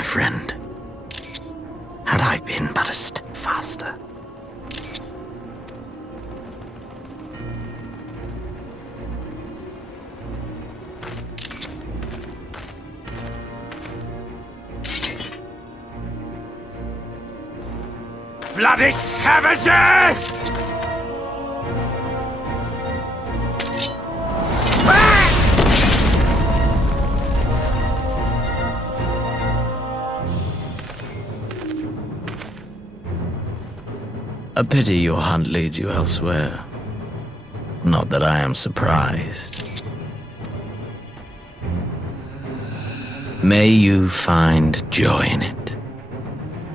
my friend. Had I been but a step faster. Bloody savages! A pity your hunt leads you elsewhere. Not that I am surprised. May you find joy in it.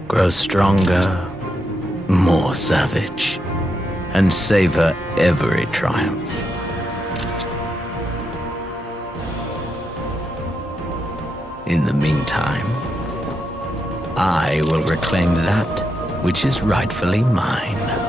Grow stronger, more savage, and savor every triumph. In the meantime, I will reclaim that which is rightfully mine.